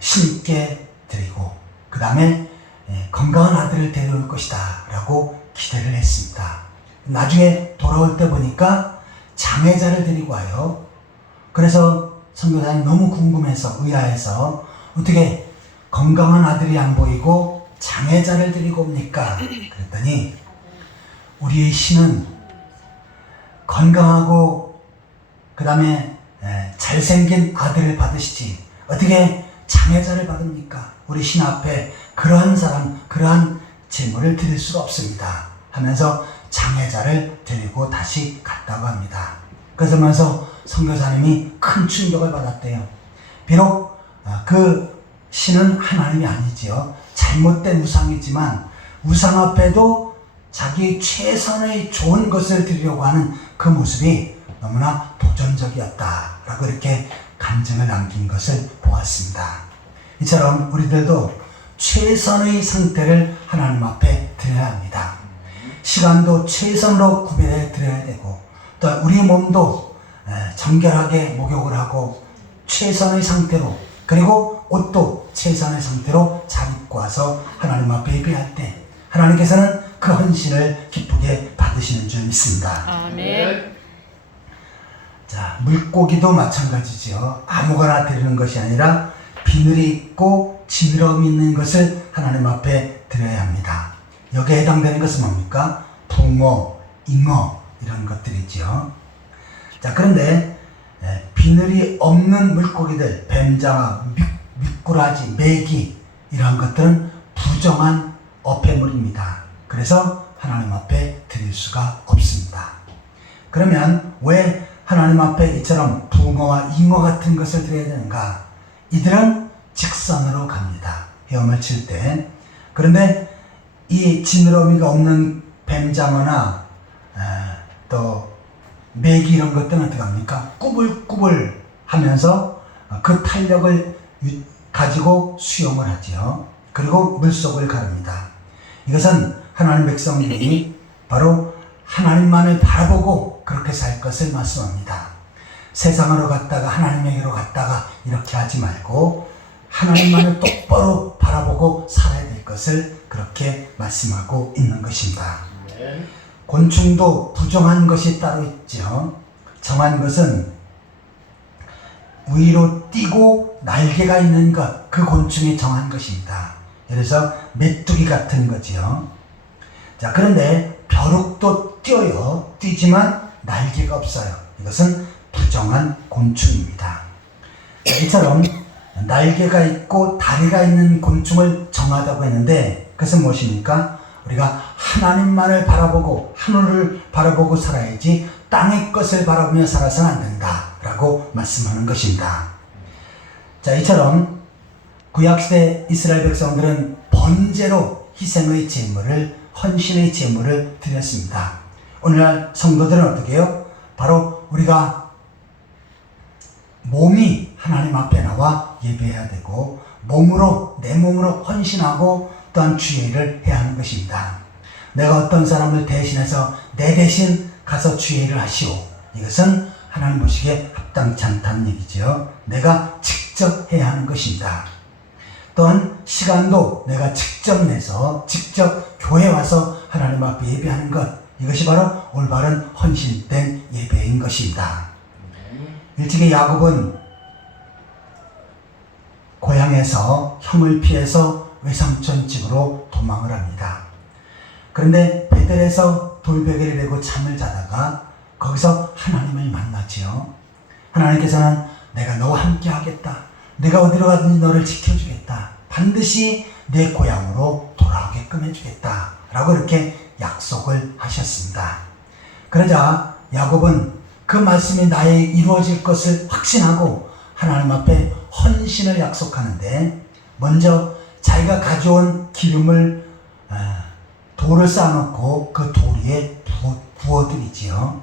신께 드리고 그 다음에 건강한 아들을 데려올 것이다 라고 기대를 했습니다. 나중에 돌아올 때 보니까 장애자를 데리고 와요. 그래서 선교사는 너무 궁금해서 의아해서 어떻게 건강한 아들이 안 보이고 장애자를 데리고 옵니까? 그랬더니 우리의 신은 건강하고 그 다음에 잘생긴 아들을 받으시지 어떻게 장애자를 받습니까? 우리 신 앞에 그러한 사람, 그러한 제물을 드릴 수가 없습니다 하면서 장애자를 데리고 다시 갔다고 합니다. 그러면서 선교사님이 큰 충격을 받았대요. 비록 그 신은 하나님이 아니지요. 잘못된 우상이지만 우상 앞에도 자기 최선의 좋은 것을 드리려고 하는 그 모습이 너무나 도전적이었다라고 이렇게 감정을 남긴 것을 보았습니다. 이처럼 우리들도 최선의 상태를 하나님 앞에 드려야 합니다. 시간도 최선으로 구별해 드려야 되고 또 우리 몸도 정결하게 목욕을 하고 최선의 상태로 그리고 옷도 최선의 상태로 잘 입고 와서 하나님 앞에 예배할 때 하나님께서는 그 헌신을 기쁘게 받으시는 줄 믿습니다. 아멘. 자, 물고기도 마찬가지지요. 아무거나 드리는 것이 아니라 비늘이 있고 지느러미 있는 것을 하나님 앞에 드려야 합니다. 여기에 해당되는 것은 뭡니까? 붕어, 잉어 이런 것들이지요. 자, 그런데 비늘이 없는 물고기들, 뱀장어, 미꾸라지, 메기 이러한 것들은 부정한 어폐물입니다. 그래서 하나님 앞에 드릴 수가 없습니다. 그러면 왜 하나님 앞에 이처럼 붕어와 잉어 같은 것을 드려야 되는가? 이들은 직선으로 갑니다. 헤엄을 칠 때. 그런데 이 지느러미가 없는 뱀장어나 또 메기 이런 것들은 어떻게 합니까? 꾸불꾸불 하면서 그 탄력을 가지고 수영을 하지요. 그리고 물속을 가릅니다. 이것은 하나님 백성들이 바로 하나님만을 바라보고 그렇게 살 것을 말씀합니다. 세상으로 갔다가 하나님에게로 갔다가 이렇게 하지 말고 하나님만을 똑바로 바라보고 살아야 될 것을 그렇게 말씀하고 있는 것입니다. 곤충도 부정한 것이 따로 있죠. 정한 것은 위로 뛰고 날개가 있는 것, 그 곤충이 정한 것입니다. 그래서 메뚜기 같은 거지요. 자, 그런데 벼룩도 뛰어요. 뛰지만 날개가 없어요. 이것은 부정한 곤충입니다. 이처럼 날개가 있고 다리가 있는 곤충을 정하다고 했는데 그것은 무엇입니까? 우리가 하나님만을 바라보고 하늘을 바라보고 살아야지 땅의 것을 바라보며 살아서는 안 된다라고 말씀하는 것입니다. 자, 이처럼 구약시대 이스라엘 백성들은 번제로 희생의 제물을 헌신의 제물을 드렸습니다. 오늘날 성도들은 어떻게 해요? 바로 우리가 몸이 하나님 앞에 나와 예배해야 되고 몸으로 내 몸으로 헌신하고 또한 주의를 해야 하는 것입니다. 내가 어떤 사람을 대신해서 내 대신 가서 주의를 하시오. 이것은 하나님 보시기에 합당치 않다는 얘기죠. 내가 직접 해야 하는 것입니다. 또한 시간도 내가 직접 내서 직접 교회 와서 하나님 앞에 예배하는 것, 이것이 바로 올바른 헌신된 예배인 것입니다. 일찍이 야곱은 고향에서 형을 피해서 외삼촌 집으로 도망을 합니다. 그런데 베델에서 돌베개를 메고 잠을 자다가 거기서 하나님을 만나지요. 하나님께서는 내가 너와 함께 하겠다. 내가 어디로 가든지 너를 지켜주겠다. 반드시 내 고향으로 돌아오게끔 해주겠다. 라고 이렇게 약속을 하셨습니다. 그러자 야곱은 그 말씀이 나에 이루어질 것을 확신하고 하나님 앞에 헌신을 약속하는데, 먼저 자기가 가져온 기름을 돌을 쌓아놓고 그 돌 위에 부어드리지요.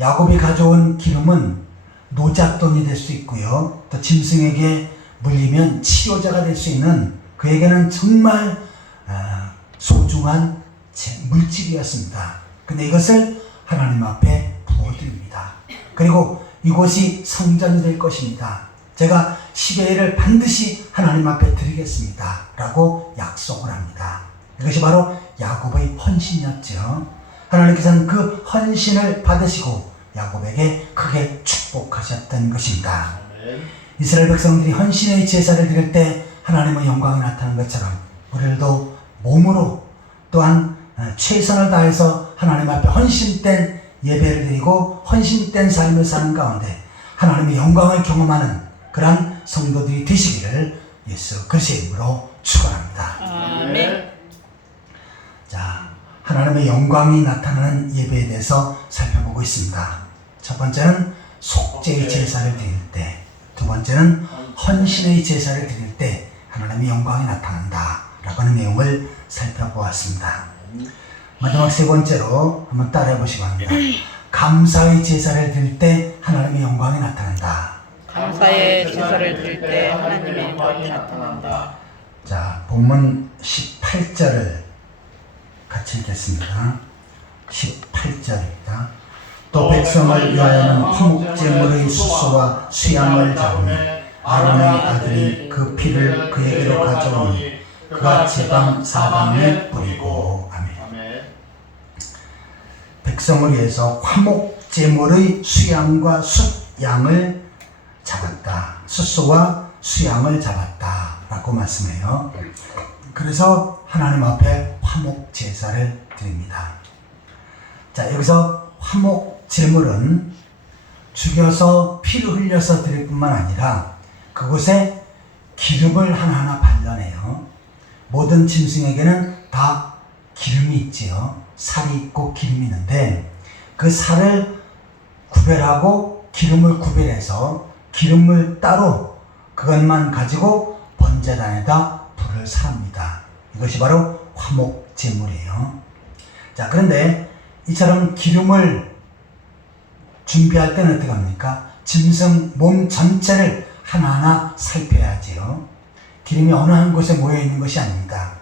야곱이 가져온 기름은 노잣돈이 될 수 있고요, 또 짐승에게 물리면 치료자가 될 수 있는 그에게는 정말 소중한 물질이었습니다. 근데 이것을 하나님 앞에 부어드립니다. 그리고 이곳이 성전이 될 것입니다. 제가 10의 1을 반드시 하나님 앞에 드리겠습니다. 라고 약속을 합니다. 이것이 바로 야곱의 헌신이었죠. 하나님께서는 그 헌신을 받으시고 야곱에게 크게 축복하셨던 것입니다. 이스라엘 백성들이 헌신의 제사를 드릴 때 하나님의 영광이 나타난 것처럼 우리들도 몸으로 또한 최선을 다해서 하나님 앞에 헌신된 예배를 드리고 헌신된 삶을 사는 가운데 하나님의 영광을 경험하는 그러한 성도들이 되시기를 예수 그리스도의 이름으로 축원합니다. 아멘. 자, 하나님의 영광이 나타나는 예배에 대해서 살펴보고 있습니다. 첫 번째는 속죄의 제사를 드릴 때, 두 번째는 헌신의 제사를 드릴 때 하나님의 영광이 나타난다 라고 하는 내용을 살펴보았습니다. 마지막 세 번째로 한번 따라해 보시기 바랍니다. 감사의 제사를 드릴 때 하나님의 영광이 나타난다. 감사의 제사를 드릴 때 하나님의 영광이 나타난다. 자, 본문 18절을 같이 읽겠습니다. 18절입니다. 또 백성을 위하여는 화목제물의 수소와 수양을 잡으니 아론의 아들이 그 피를 그에게로 가져오니 그가 제방 사방에 뿌리고. 아멘. 백성을 위해서 화목제물의 수양과 숫양을 잡았다. 숫소와 수양을 잡았다 라고 말씀해요. 그래서 하나님 앞에 화목제사를 드립니다. 자, 여기서 화목제물은 죽여서 피를 흘려서 드릴 뿐만 아니라 그곳에 기름을 하나하나 발라내요. 모든 짐승에게는 다 기름이 있지요. 살이 있고 기름이 있는데 그 살을 구별하고 기름을 구별해서 기름을 따로 그것만 가지고 번제단에다 불을 삽니다. 이것이 바로 화목제물이에요. 자, 그런데 이처럼 기름을 준비할 때는 어떻게 합니까? 짐승 몸 전체를 하나하나 살펴야지요. 기름이 어느 한 곳에 모여 있는 것이 아닙니다.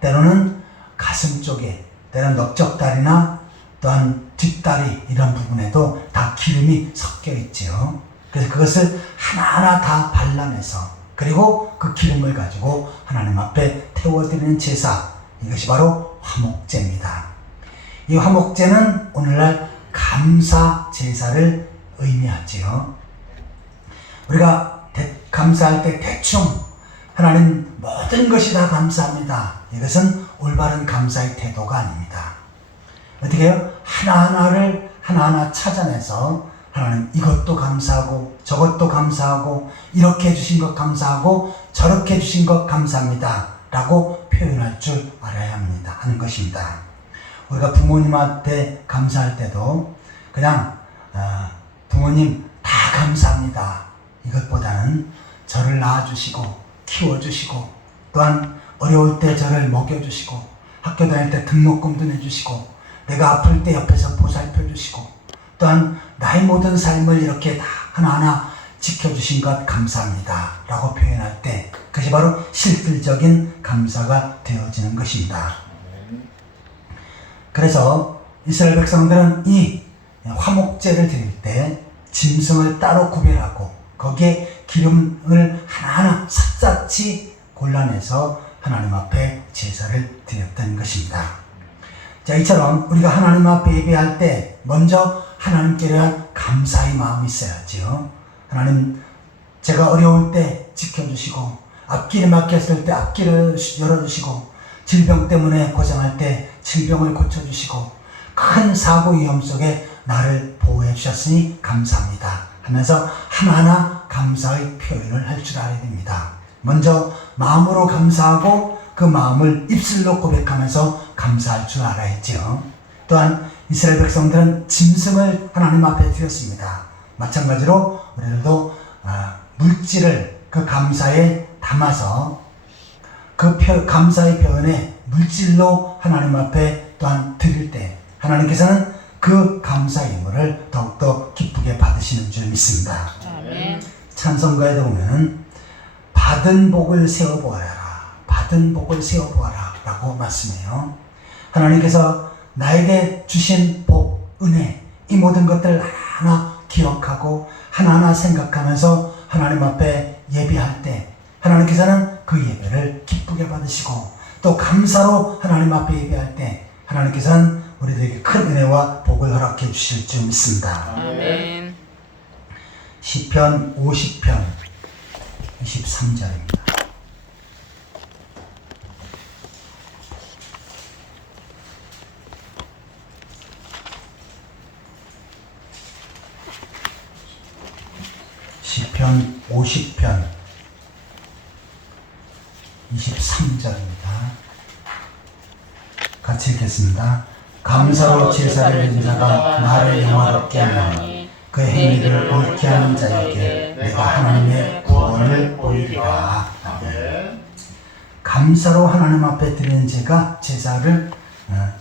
때로는 가슴 쪽에, 때로는 넓적다리나 또한 뒷다리 이런 부분에도 다 기름이 섞여 있지요. 그래서 그것을 하나하나 다 발라내서 그리고 그 기름을 가지고 하나님 앞에 태워드리는 제사, 이것이 바로 화목제입니다. 이 화목제는 오늘날 감사 제사를 의미하지요. 우리가 감사할 때 대충 하나님 모든 것이 다 감사합니다, 이것은 올바른 감사의 태도가 아닙니다. 어떻게 해요? 하나하나 찾아내서 하나님 이것도 감사하고 저것도 감사하고 이렇게 해주신 것 감사하고 저렇게 해주신 것 감사합니다 라고 표현할 줄 알아야 합니다. 하는 것입니다. 우리가 부모님한테 감사할 때도 그냥 부모님 다 감사합니다 이것보다는 저를 낳아주시고 키워주시고 또한 어려울 때 저를 먹여주시고 학교 다닐 때 등록금도 내주시고 내가 아플 때 옆에서 보살펴주시고 또한 나의 모든 삶을 이렇게 다 하나하나 지켜주신 것 감사합니다 라고 표현할 때 그것이 바로 실질적인 감사가 되어지는 것입니다. 그래서 이스라엘 백성들은 이 화목제를 드릴 때 짐승을 따로 구별하고 거기에 기름을 하나하나 샅샅이 골라내서 하나님 앞에 제사를 드렸던 것입니다. 자, 이처럼 우리가 하나님 앞에 예배할 때 먼저 하나님께 대한 감사의 마음이 있어야지요. 하나님, 제가 어려울 때 지켜주시고 앞길에 막혔을 때 앞길을 열어주시고 질병 때문에 고생할 때 질병을 고쳐주시고 큰 사고 위험 속에 나를 보호해 주셨으니 감사합니다 하면서 하나하나 감사의 표현을 할 줄 알아야 됩니다. 먼저 마음으로 감사하고 그 마음을 입술로 고백하면서 감사할 줄 알아야죠. 또한 이스라엘 백성들은 짐승을 하나님 앞에 드렸습니다. 마찬가지로 우리들도 물질을 그 감사에 담아서 그 감사의 표현에 물질로 하나님 앞에 또한 드릴 때 하나님께서는 그 감사 예물을 더욱더 기쁘게 받으시는 줄 믿습니다. 아멘. 찬송가에도 보면 받은 복을 세어보아라, 받은 복을 세어보아라 라고 말씀해요. 하나님께서 나에게 주신 복, 은혜, 이 모든 것들 하나하나 기억하고 하나하나 생각하면서 하나님 앞에 예배할 때 하나님께서는 그 예배를 기쁘게 받으시고 또 감사로 하나님 앞에 예배할 때 하나님께서는 우리들에게 큰 은혜와 복을 허락해 주실 줄 믿습니다. 아멘. 시편 50편 23절입니다. 시편 50편 23절입니다. 같이 읽겠습니다. 감사로 제사를 드린 자가 나를 영화롭게 하나니 그 행위를 옳게 하는 자에게 내가 하나님의 구원을 보이리라. 아멘. 감사로 하나님 앞에 드리는 제사를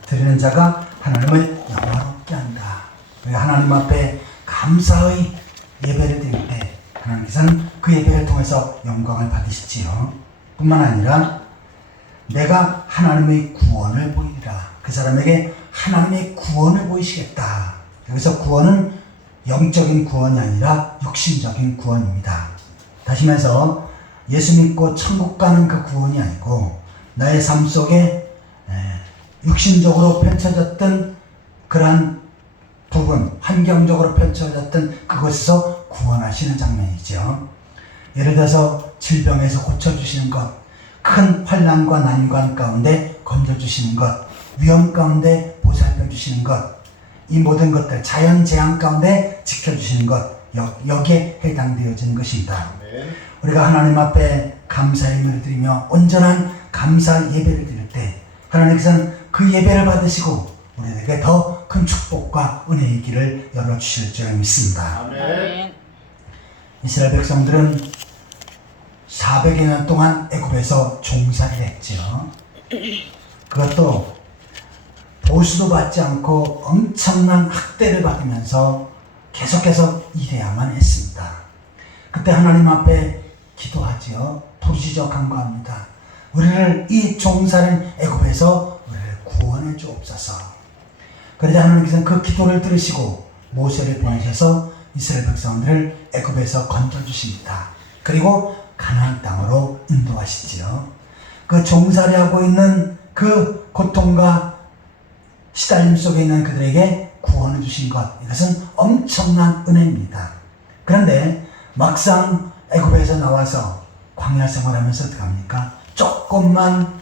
드리는 자가 하나님을 영화롭게 한다. 우리가 하나님 앞에 감사의 예배를 드릴 때 하나님께서는 그 예배를 통해서 영광을 받으시지요. 뿐만 아니라 내가 하나님의 구원을 보이리라. 그 사람에게 하나님의 구원을 보이시겠다. 여기서 구원은 영적인 구원이 아니라 육신적인 구원입니다. 다시 말해서 예수 믿고 천국 가는 그 구원이 아니고 나의 삶 속에 육신적으로 펼쳐졌던 그러한 부분, 환경적으로 펼쳐졌던 그것에서 구원하시는 장면이죠. 예를 들어서 질병에서 고쳐주시는 것, 큰 환난과 난관 가운데 건져주시는 것, 위험 가운데 보살펴주시는 것, 이 모든 것들, 자연재앙 가운데 지켜주시는 것, 여기에 해당되어지는 것입니다. 아멘. 우리가 하나님 앞에 감사의 예물을 드리며 온전한 감사 예배를 드릴 때 하나님께서는 그 예배를 받으시고 우리에게 더 큰 축복과 은혜의 길을 열어주실 줄 믿습니다. 아멘. 이스라엘 백성들은 400여 년 동안 애굽에서 종살이를 했죠. 그것도 보수도 받지 않고 엄청난 학대를 받으면서 계속해서 일해야만 했습니다. 그때 하나님 앞에 기도하지요. 부르짖어 간구합니다. 우리를 이 종살인 애굽에서 우리를 구원해 주옵소서. 그러자 하나님께서는 그 기도를 들으시고 모세를 보내셔서 이스라엘 백성들을 애굽에서 건져주십니다. 그리고 가나안 땅으로 인도하시지요. 그 종살이하고 있는 그 고통과 시달림 속에 있는 그들에게 구원해 주신 것, 이것은 엄청난 은혜입니다. 그런데 막상 애굽에서 나와서 광야 생활하면서 어떻게 합니까? 조금만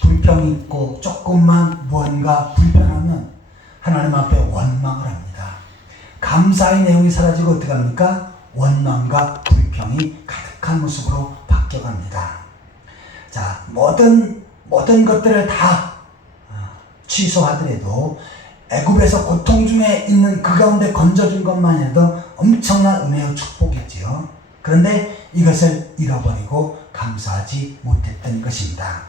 불평이 있고 조금만 무언가 불편하면 하나님 앞에 원망을 합니다. 감사의 내용이 사라지고 어떻게 합니까? 원망과 불평이 가득한 모습으로 바뀌어갑니다. 자, 모든 것들을 다 취소하더라도 애굽에서 고통 중에 있는 그 가운데 건져준 것만 해도 엄청난 은혜의 축복이지요. 그런데 이것을 잃어버리고 감사하지 못했던 것입니다.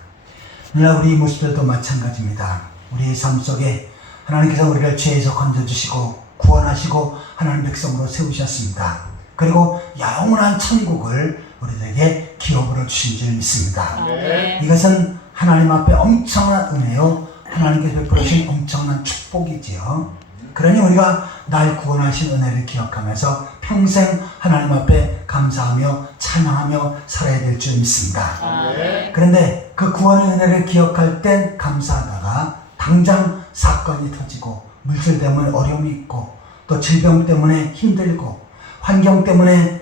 오늘날 우리 모습들도 마찬가지입니다. 우리의 삶 속에 하나님께서 우리를 죄에서 건져주시고 구원하시고 하나님 백성으로 세우셨습니다. 그리고 영원한 천국을 우리들에게 기업으로 주신 줄 믿습니다. 아멘. 이것은 하나님 앞에 엄청난 은혜요, 하나님께서 베풀으신 엄청난 축복이지요. 그러니 우리가 날 구원하신 은혜를 기억하면서 평생 하나님 앞에 감사하며 찬양하며 살아야 될 줄 믿습니다. 아멘. 그런데 그 구원의 은혜를 기억할 땐 감사하다가 당장 사건이 터지고 물질 때문에 어려움이 있고 또 질병 때문에 힘들고 환경 때문에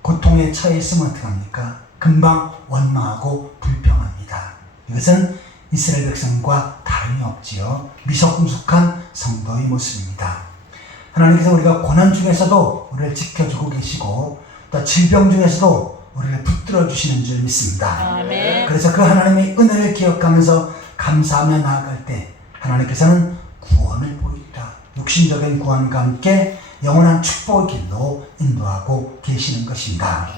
고통에 처해 있으면 어떡합니까? 금방 원망하고 불평합니다. 이것은 이스라엘 백성과 다름이 없지요. 미성숙한 성도의 모습입니다. 하나님께서 우리가 고난 중에서도 우리를 지켜주고 계시고 또 질병 중에서도 우리를 붙들어 주시는 줄 믿습니다. 아멘. 그래서 그 하나님의 은혜를 기억하면서 감사하며 나아갈 때 하나님께서는 구원을 보이리라. 육신적인 구원과 함께 영원한 축복의 길로 인도하고 계시는 것입니다.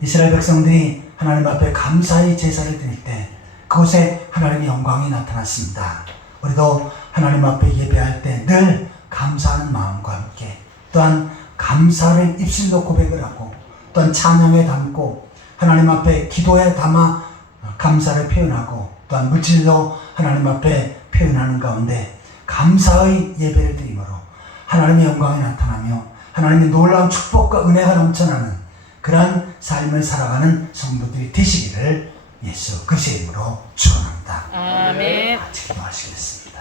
이스라엘 백성들이 하나님 앞에 감사의 제사를 드릴 때 그곳에 하나님의 영광이 나타났습니다. 우리도 하나님 앞에 예배할 때 늘 감사하는 마음과 함께 또한 감사를 입술로 고백을 하고 또한 찬양에 담고 하나님 앞에 기도에 담아 감사를 표현하고 또한 물질로 하나님 앞에 표현하는 가운데 감사의 예배를 드림으로 하나님의 영광이 나타나며 하나님의 놀라운 축복과 은혜가 넘쳐나는 그러한 삶을 살아가는 성도들이 되시기를 예수 그리스도의 이름으로 축원합니다. 아멘. 같이 기도하시겠습니다.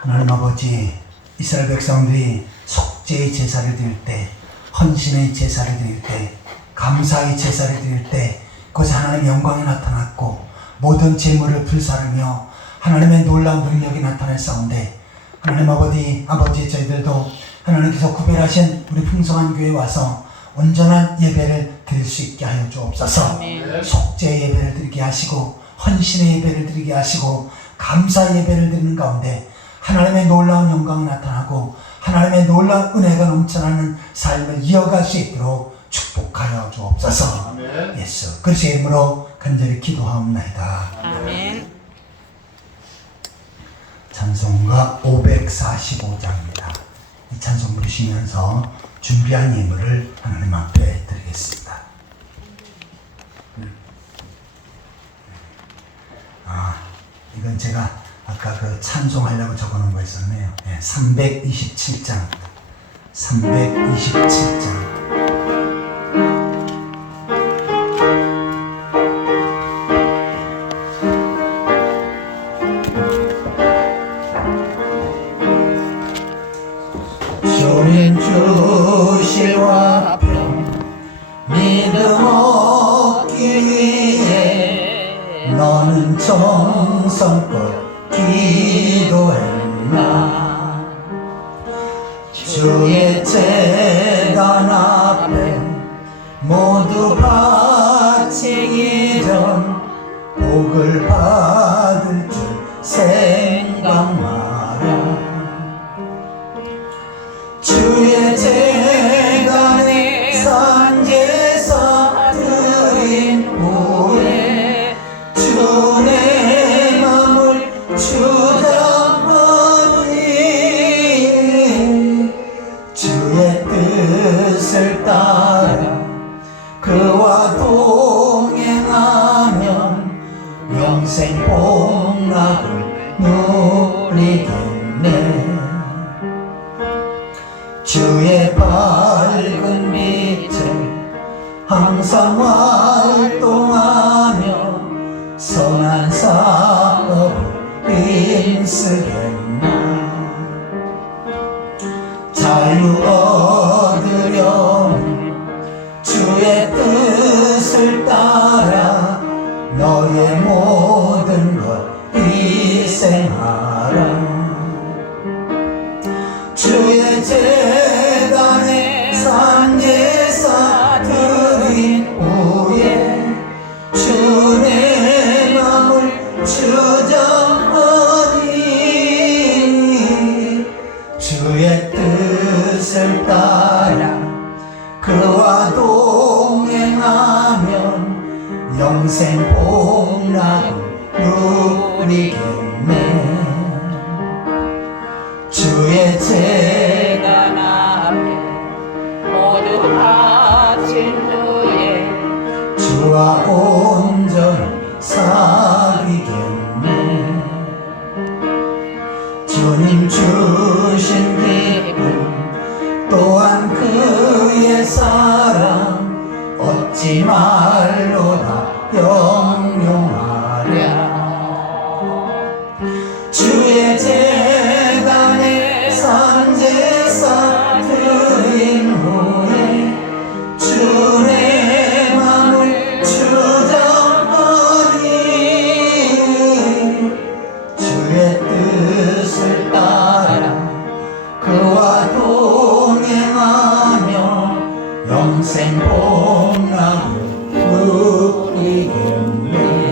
하나님 아버지, 이스라엘 백성들이 속죄의 제사를 드릴 때, 헌신의 제사를 드릴 때, 감사의 제사를 드릴 때 그곳에 하나님의 영광이 나타났고 모든 재물을 불사르며 하나님의 놀라운 능력이 나타났사온데 하나님 아버지 저희들도 하나님께서 구별하신 우리 풍성한 교회에 와서 온전한 예배를 드릴 수 있게 하여 주옵소서. 아멘. 속죄의 예배를 드리게 하시고 헌신의 예배를 드리게 하시고 감사의 예배를 드리는 가운데 하나님의 놀라운 영광이 나타나고 하나님의 놀라운 은혜가 넘쳐나는 삶을 이어갈 수 있도록 축복하여 주옵소서. 아멘. 예수 그리스도의 이름으로 간절히 기도하옵나이다. 아멘. 찬송가 545장입니다. 이 찬송 부르시면서 준비한 예물을 하나님 앞에 드리겠습니다. 이건 제가 아까 그 찬송하려고 적어놓은 거 있었네요. 327장. 327장. 주님 주실 화평 믿음 얻기 위해 너는 정성껏 기도했나. 주의 제단 앞에 모두 바치기 전 복을 받을 줄 생각마라. 주의 제단에 산제사 드린 후에 주의 맘을 주장하니 주의 뜻을 따라 그와 동행하면 영생 복락을 누리겠네. 주의 밝은 빛에 항상 활동하며 선한 사업을 힘쓰겠나. 자유 얻으려면 주의 뜻을 따라 너의 모든 것 희생하라. 주의 제단에 산제사 드린 후에 주의 맘을 주장하니 주의 뜻을 따라 그와 동행하면 영생 복락을 누리겠네. 주의 제단 앞에 모두 바친 후에 주와 온전히 사귀겠네. 주님 주신 기쁨 또한 그의 사랑 어찌 말로 다 영용하랴. 주의 제단에 산제사 드린 후에 주의 맘을 주장하니 주의 뜻을 따라 평생 봄나무 누리겠네